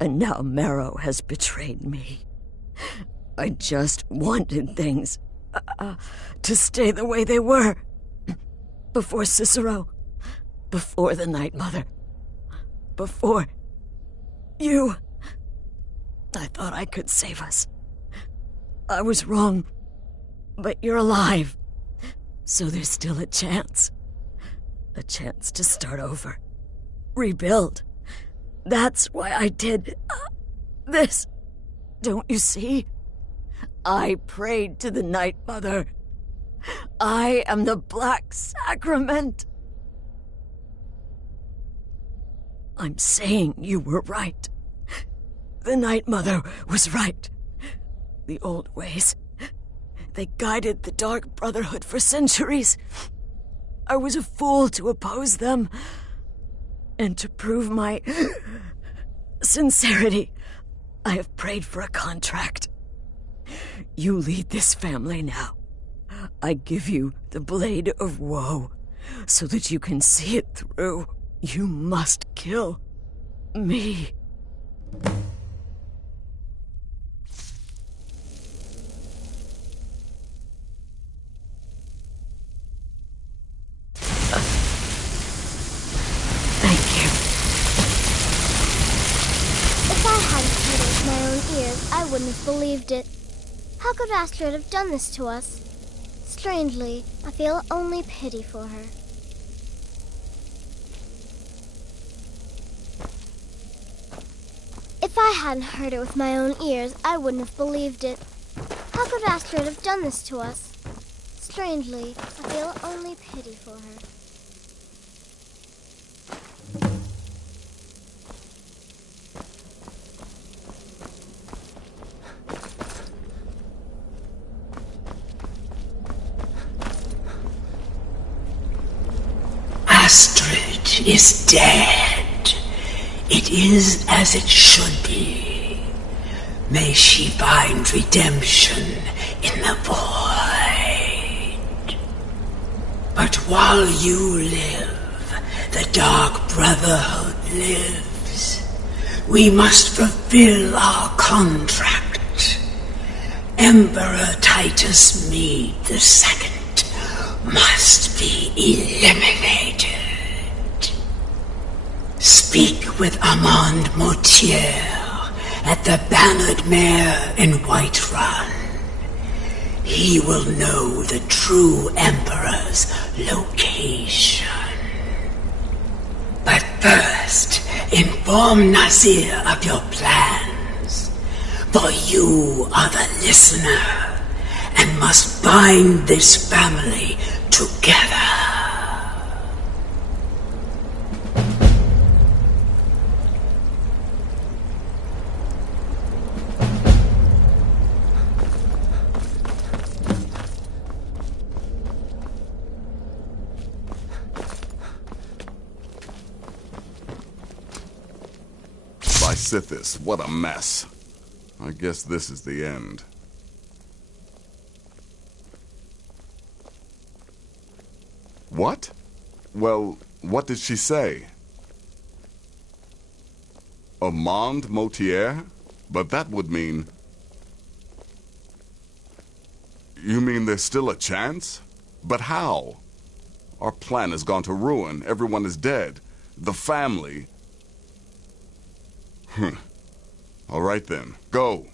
And now Marrow has betrayed me. I just wanted things to stay the way they were. Before Cicero. Before the Night Mother. Before you. I thought I could save us. I was wrong. But you're alive. So there's still a chance. A chance to start over. Rebuild. That's why I did this. Don't you see? I prayed to the Night Mother. I am the Black Sacrament. I'm saying you were right. The Night Mother was right. The old ways, they guided the Dark Brotherhood for centuries. I was a fool to oppose them. And to prove my sincerity, I have prayed for a contract. You lead this family now. I give you the Blade of Woe, so that you can see it through. You must kill me. If I hadn't heard it with my own ears, I wouldn't have believed it. How could Astrid have done this to us? Strangely, I feel only pity for her. If I hadn't heard it with my own ears, I wouldn't have believed it. How could Astrid have done this to us? Strangely, I feel only pity for her. Astrid is dead. It is as it should be. May she find redemption in the void. But while you live, the Dark Brotherhood lives. We must fulfill our contract. Emperor Titus Mede II must be eliminated. Speak with Armand Motier at the Bannered Mare in Whiterun. He will know the true Emperor's location. But first, inform Nazir of your plans, for you are the listener and must bind this family together. By Sithis, what a mess. I guess this is the end. What? Well, what did she say? Armand Motier? But that would mean... You mean there's still a chance? But how? Our plan has gone to ruin. Everyone is dead. The family... All right then. Go.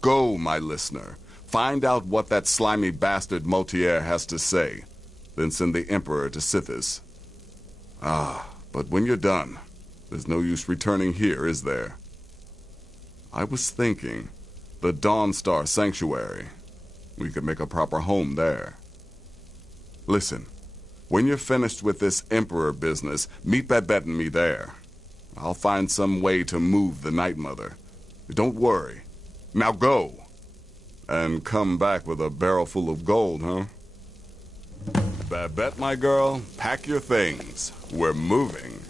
Go, my listener. Find out what that slimy bastard Motier has to say. Then send the Emperor to Sithis. But when you're done, there's no use returning here, is there? I was thinking, the Dawnstar Sanctuary. We could make a proper home there. Listen, when you're finished with this Emperor business, meet Babette and me there. I'll find some way to move the Night Mother. Don't worry. Now go. And come back with a barrel full of gold, huh? Babette, my girl, pack your things. We're moving.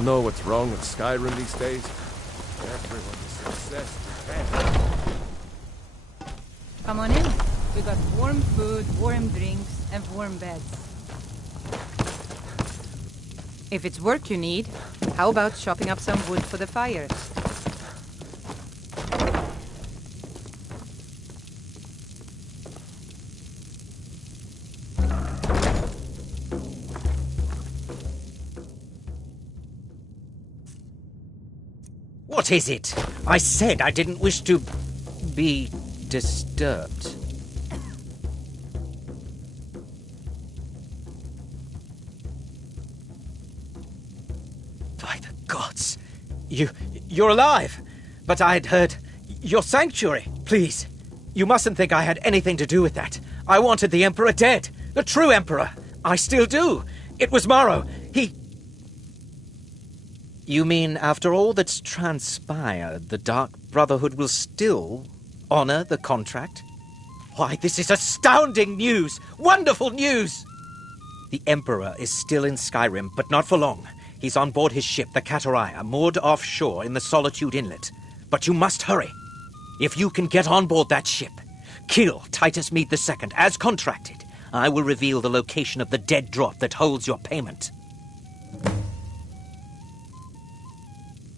You know what's wrong with Skyrim these days? Everyone is obsessed with health. Come on in. We got warm food, warm drinks, and warm beds. If it's work you need, how about chopping up some wood for the fire? What is it? I said I didn't wish to be disturbed. By the gods! You're alive! But I'd heard your sanctuary. Please, you mustn't think I had anything to do with that. I wanted the Emperor dead. The true Emperor. I still do. It was Morrow. He... You mean, after all that's transpired, the Dark Brotherhood will still honor the contract? Why, this is astounding news! Wonderful news! The Emperor is still in Skyrim, but not for long. He's on board his ship, the Kataraya, moored offshore in the Solitude Inlet. But you must hurry. If you can get on board that ship, kill Titus Mead II, as contracted, I will reveal the location of the dead drop that holds your payment.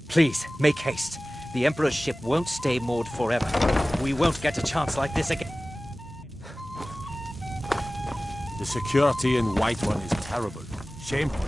Please, make haste. The Emperor's ship won't stay moored forever. We won't get a chance like this again. The security in Whiterun is terrible. Shameful.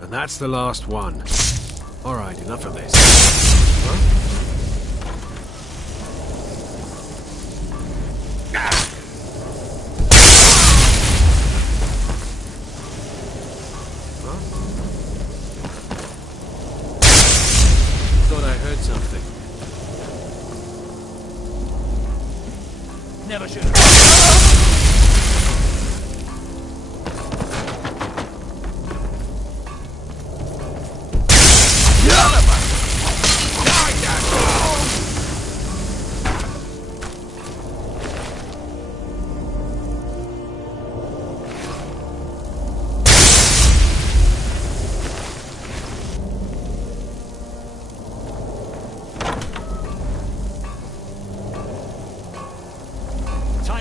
And that's the last one. All right, enough of this. Huh? Thought I heard something. Never should have.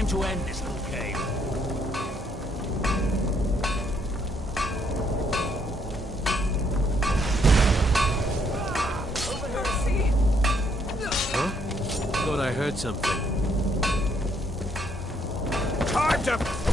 time to end this little game. Huh? Thought I heard something. Time to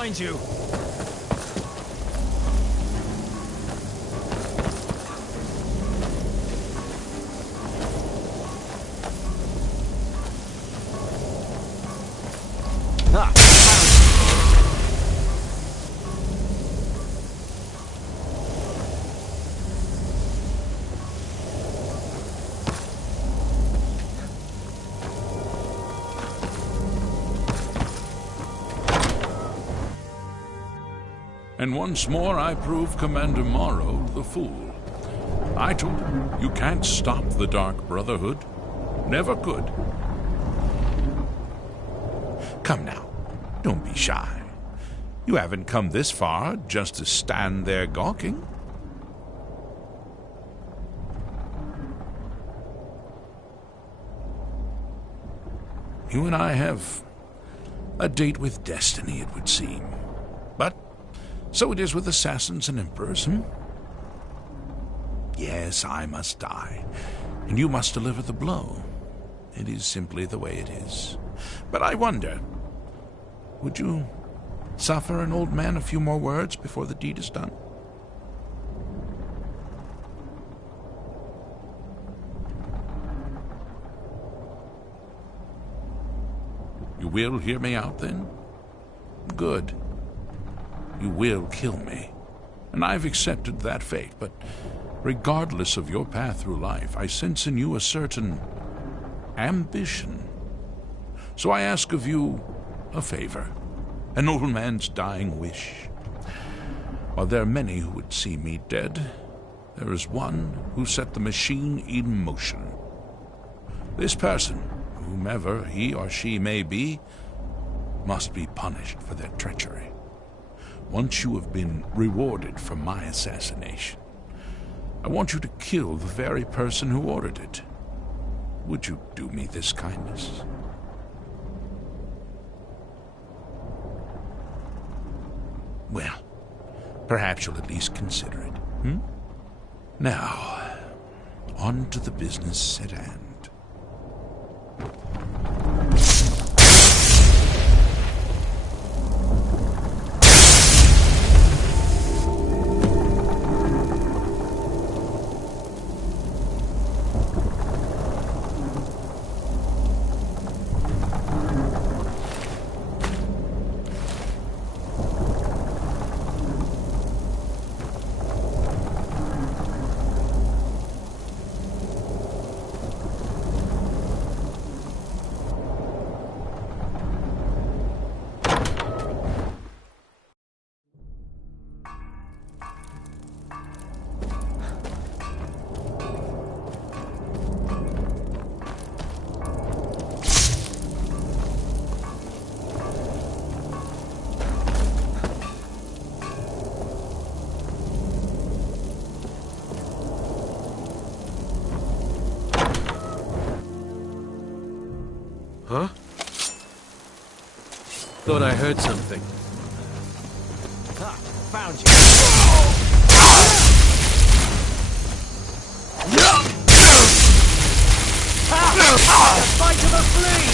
find you. And once more I prove Commander Morrow the fool. I told him, you can't stop the Dark Brotherhood. Never could. Come now, don't be shy. You haven't come this far just to stand there gawking. You and I have a date with destiny, it would seem. But so it is with assassins and emperors, Yes, I must die, and you must deliver the blow. It is simply the way it is. But I wonder, would you suffer an old man a few more words before the deed is done? You will hear me out, then? Good. You will kill me, and I've accepted that fate, but regardless of your path through life, I sense in you a certain ambition. So I ask of you a favor, an old man's dying wish. While there are many who would see me dead, there is one who set the machine in motion. This person, whomever he or she may be, must be punished for their treachery. Once you have been rewarded for my assassination, I want you to kill the very person who ordered it. Would you do me this kindness? Well, perhaps you'll at least consider it, Now, on to the business at hand. Thought I heard something. Found you. Fight to the flee!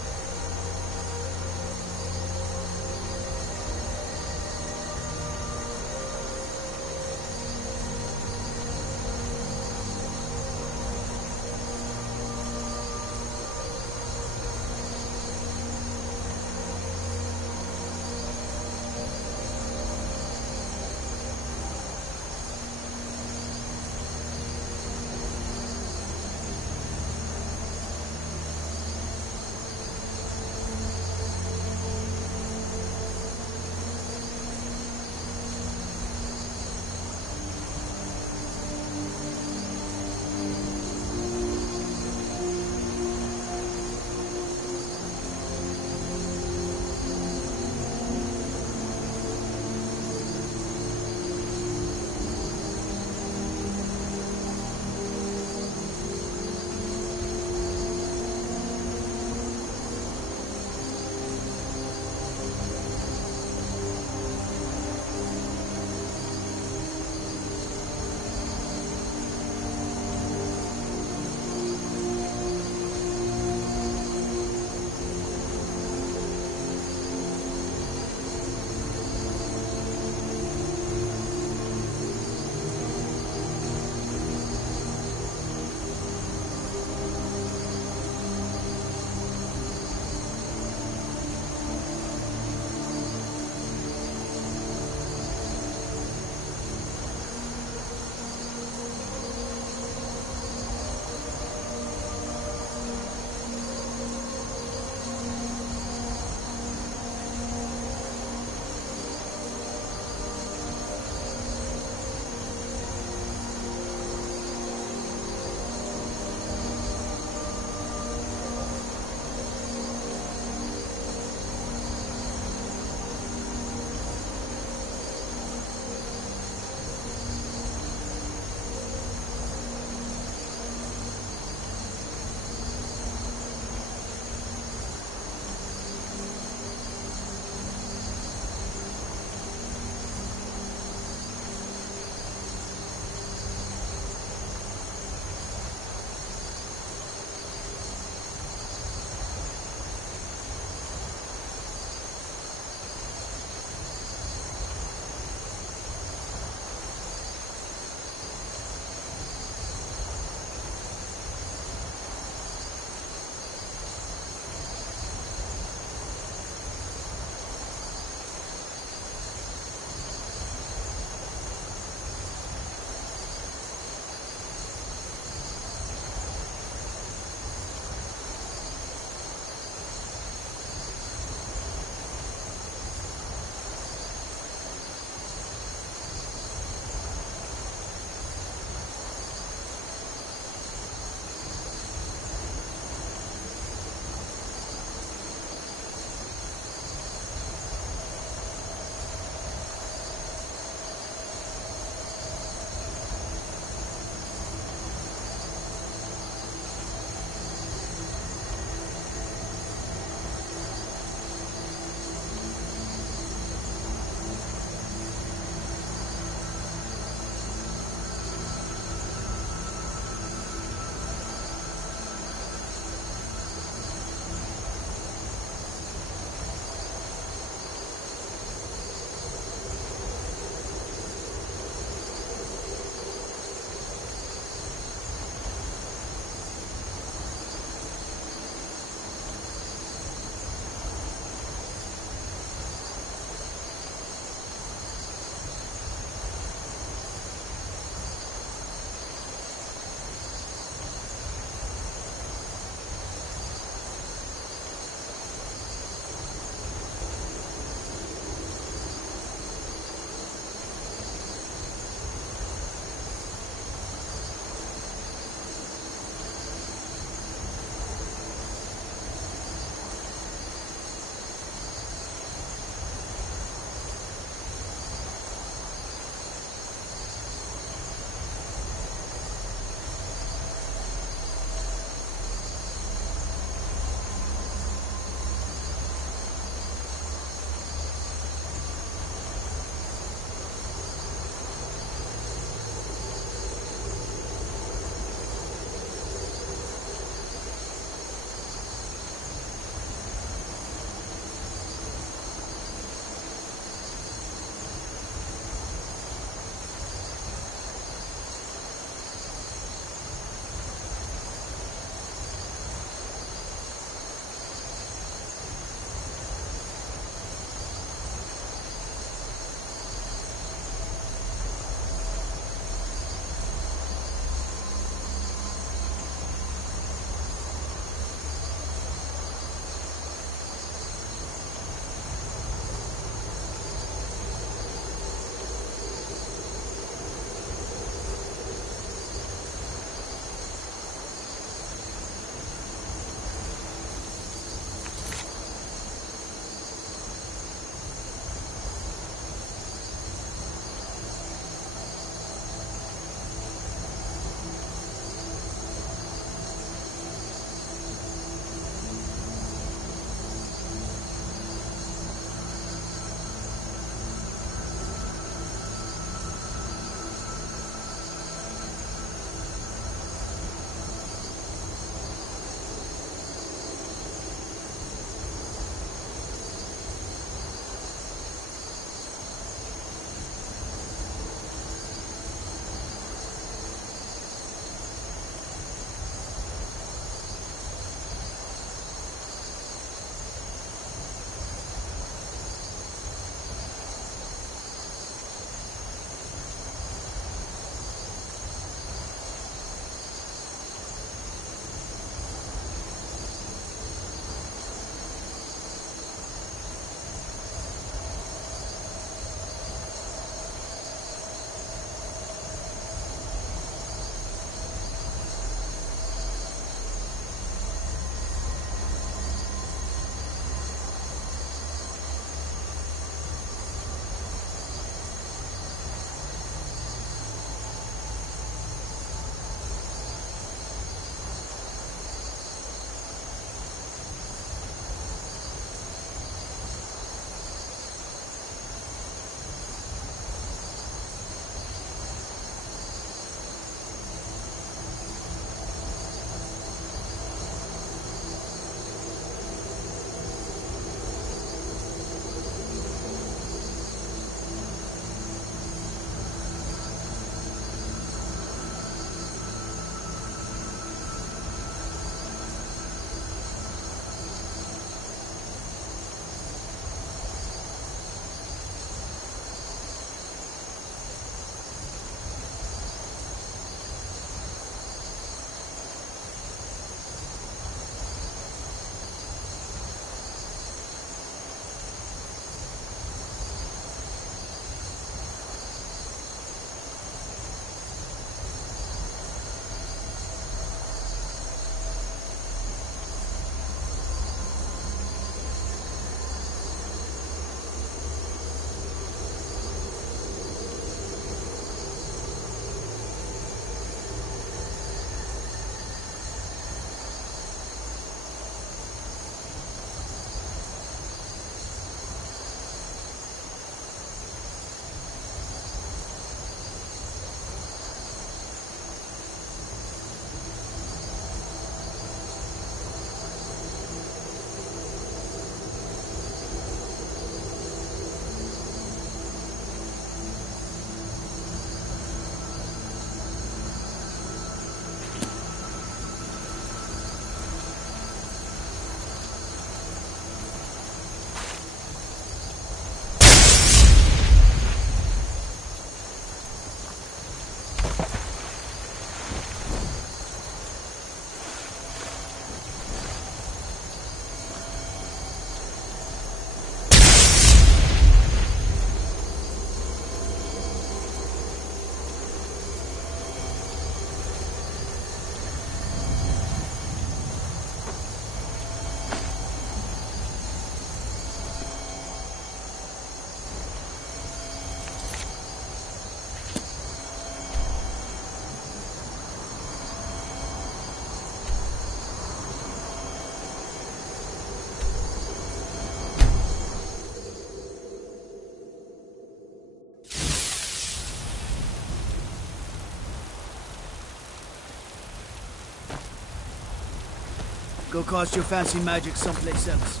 Go cast your fancy magic someplace else.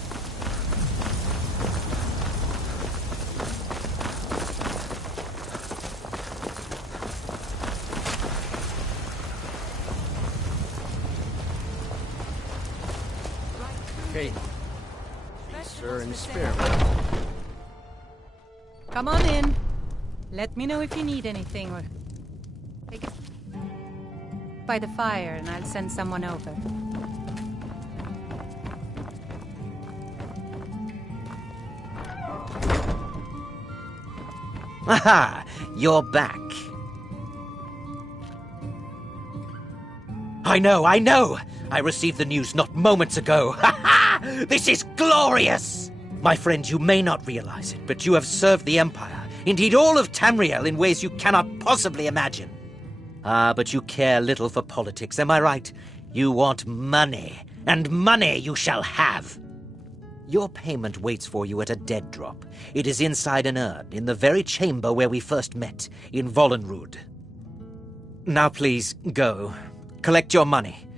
Okay. Sir and spare. Come on in. Let me know if you need anything or... Take it by the fire and I'll send someone over. Aha! You're back. I know! I received the news not moments ago. Ha ha! This is glorious! My friend, you may not realize it, but you have served the Empire, indeed all of Tamriel, in ways you cannot possibly imagine. But you care little for politics, am I right? You want money, and money you shall have. Your payment waits for you at a dead drop. It is inside an urn, in the very chamber where we first met, in Vollenrud. Now please, go. Collect your money,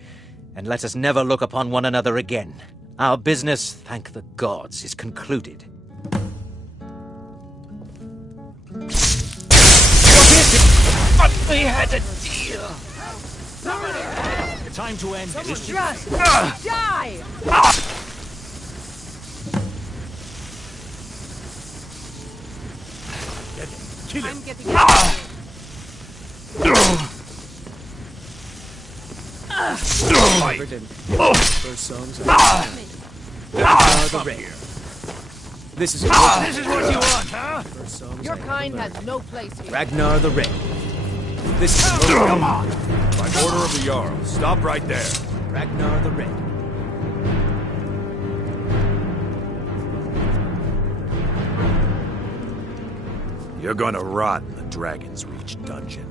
and let us never look upon one another again. Our business, thank the gods, is concluded. What is it? But we had a deal. Time to end this. Just die! Kill him. I'm getting out. First songs are the ring. This is what you want, huh? First songs Your kind has no place here. Ragnar the Red. This is Come on. By order of the Jarl, stop right there. Ragnar the Red. You're gonna rot in the Dragon's Reach dungeon.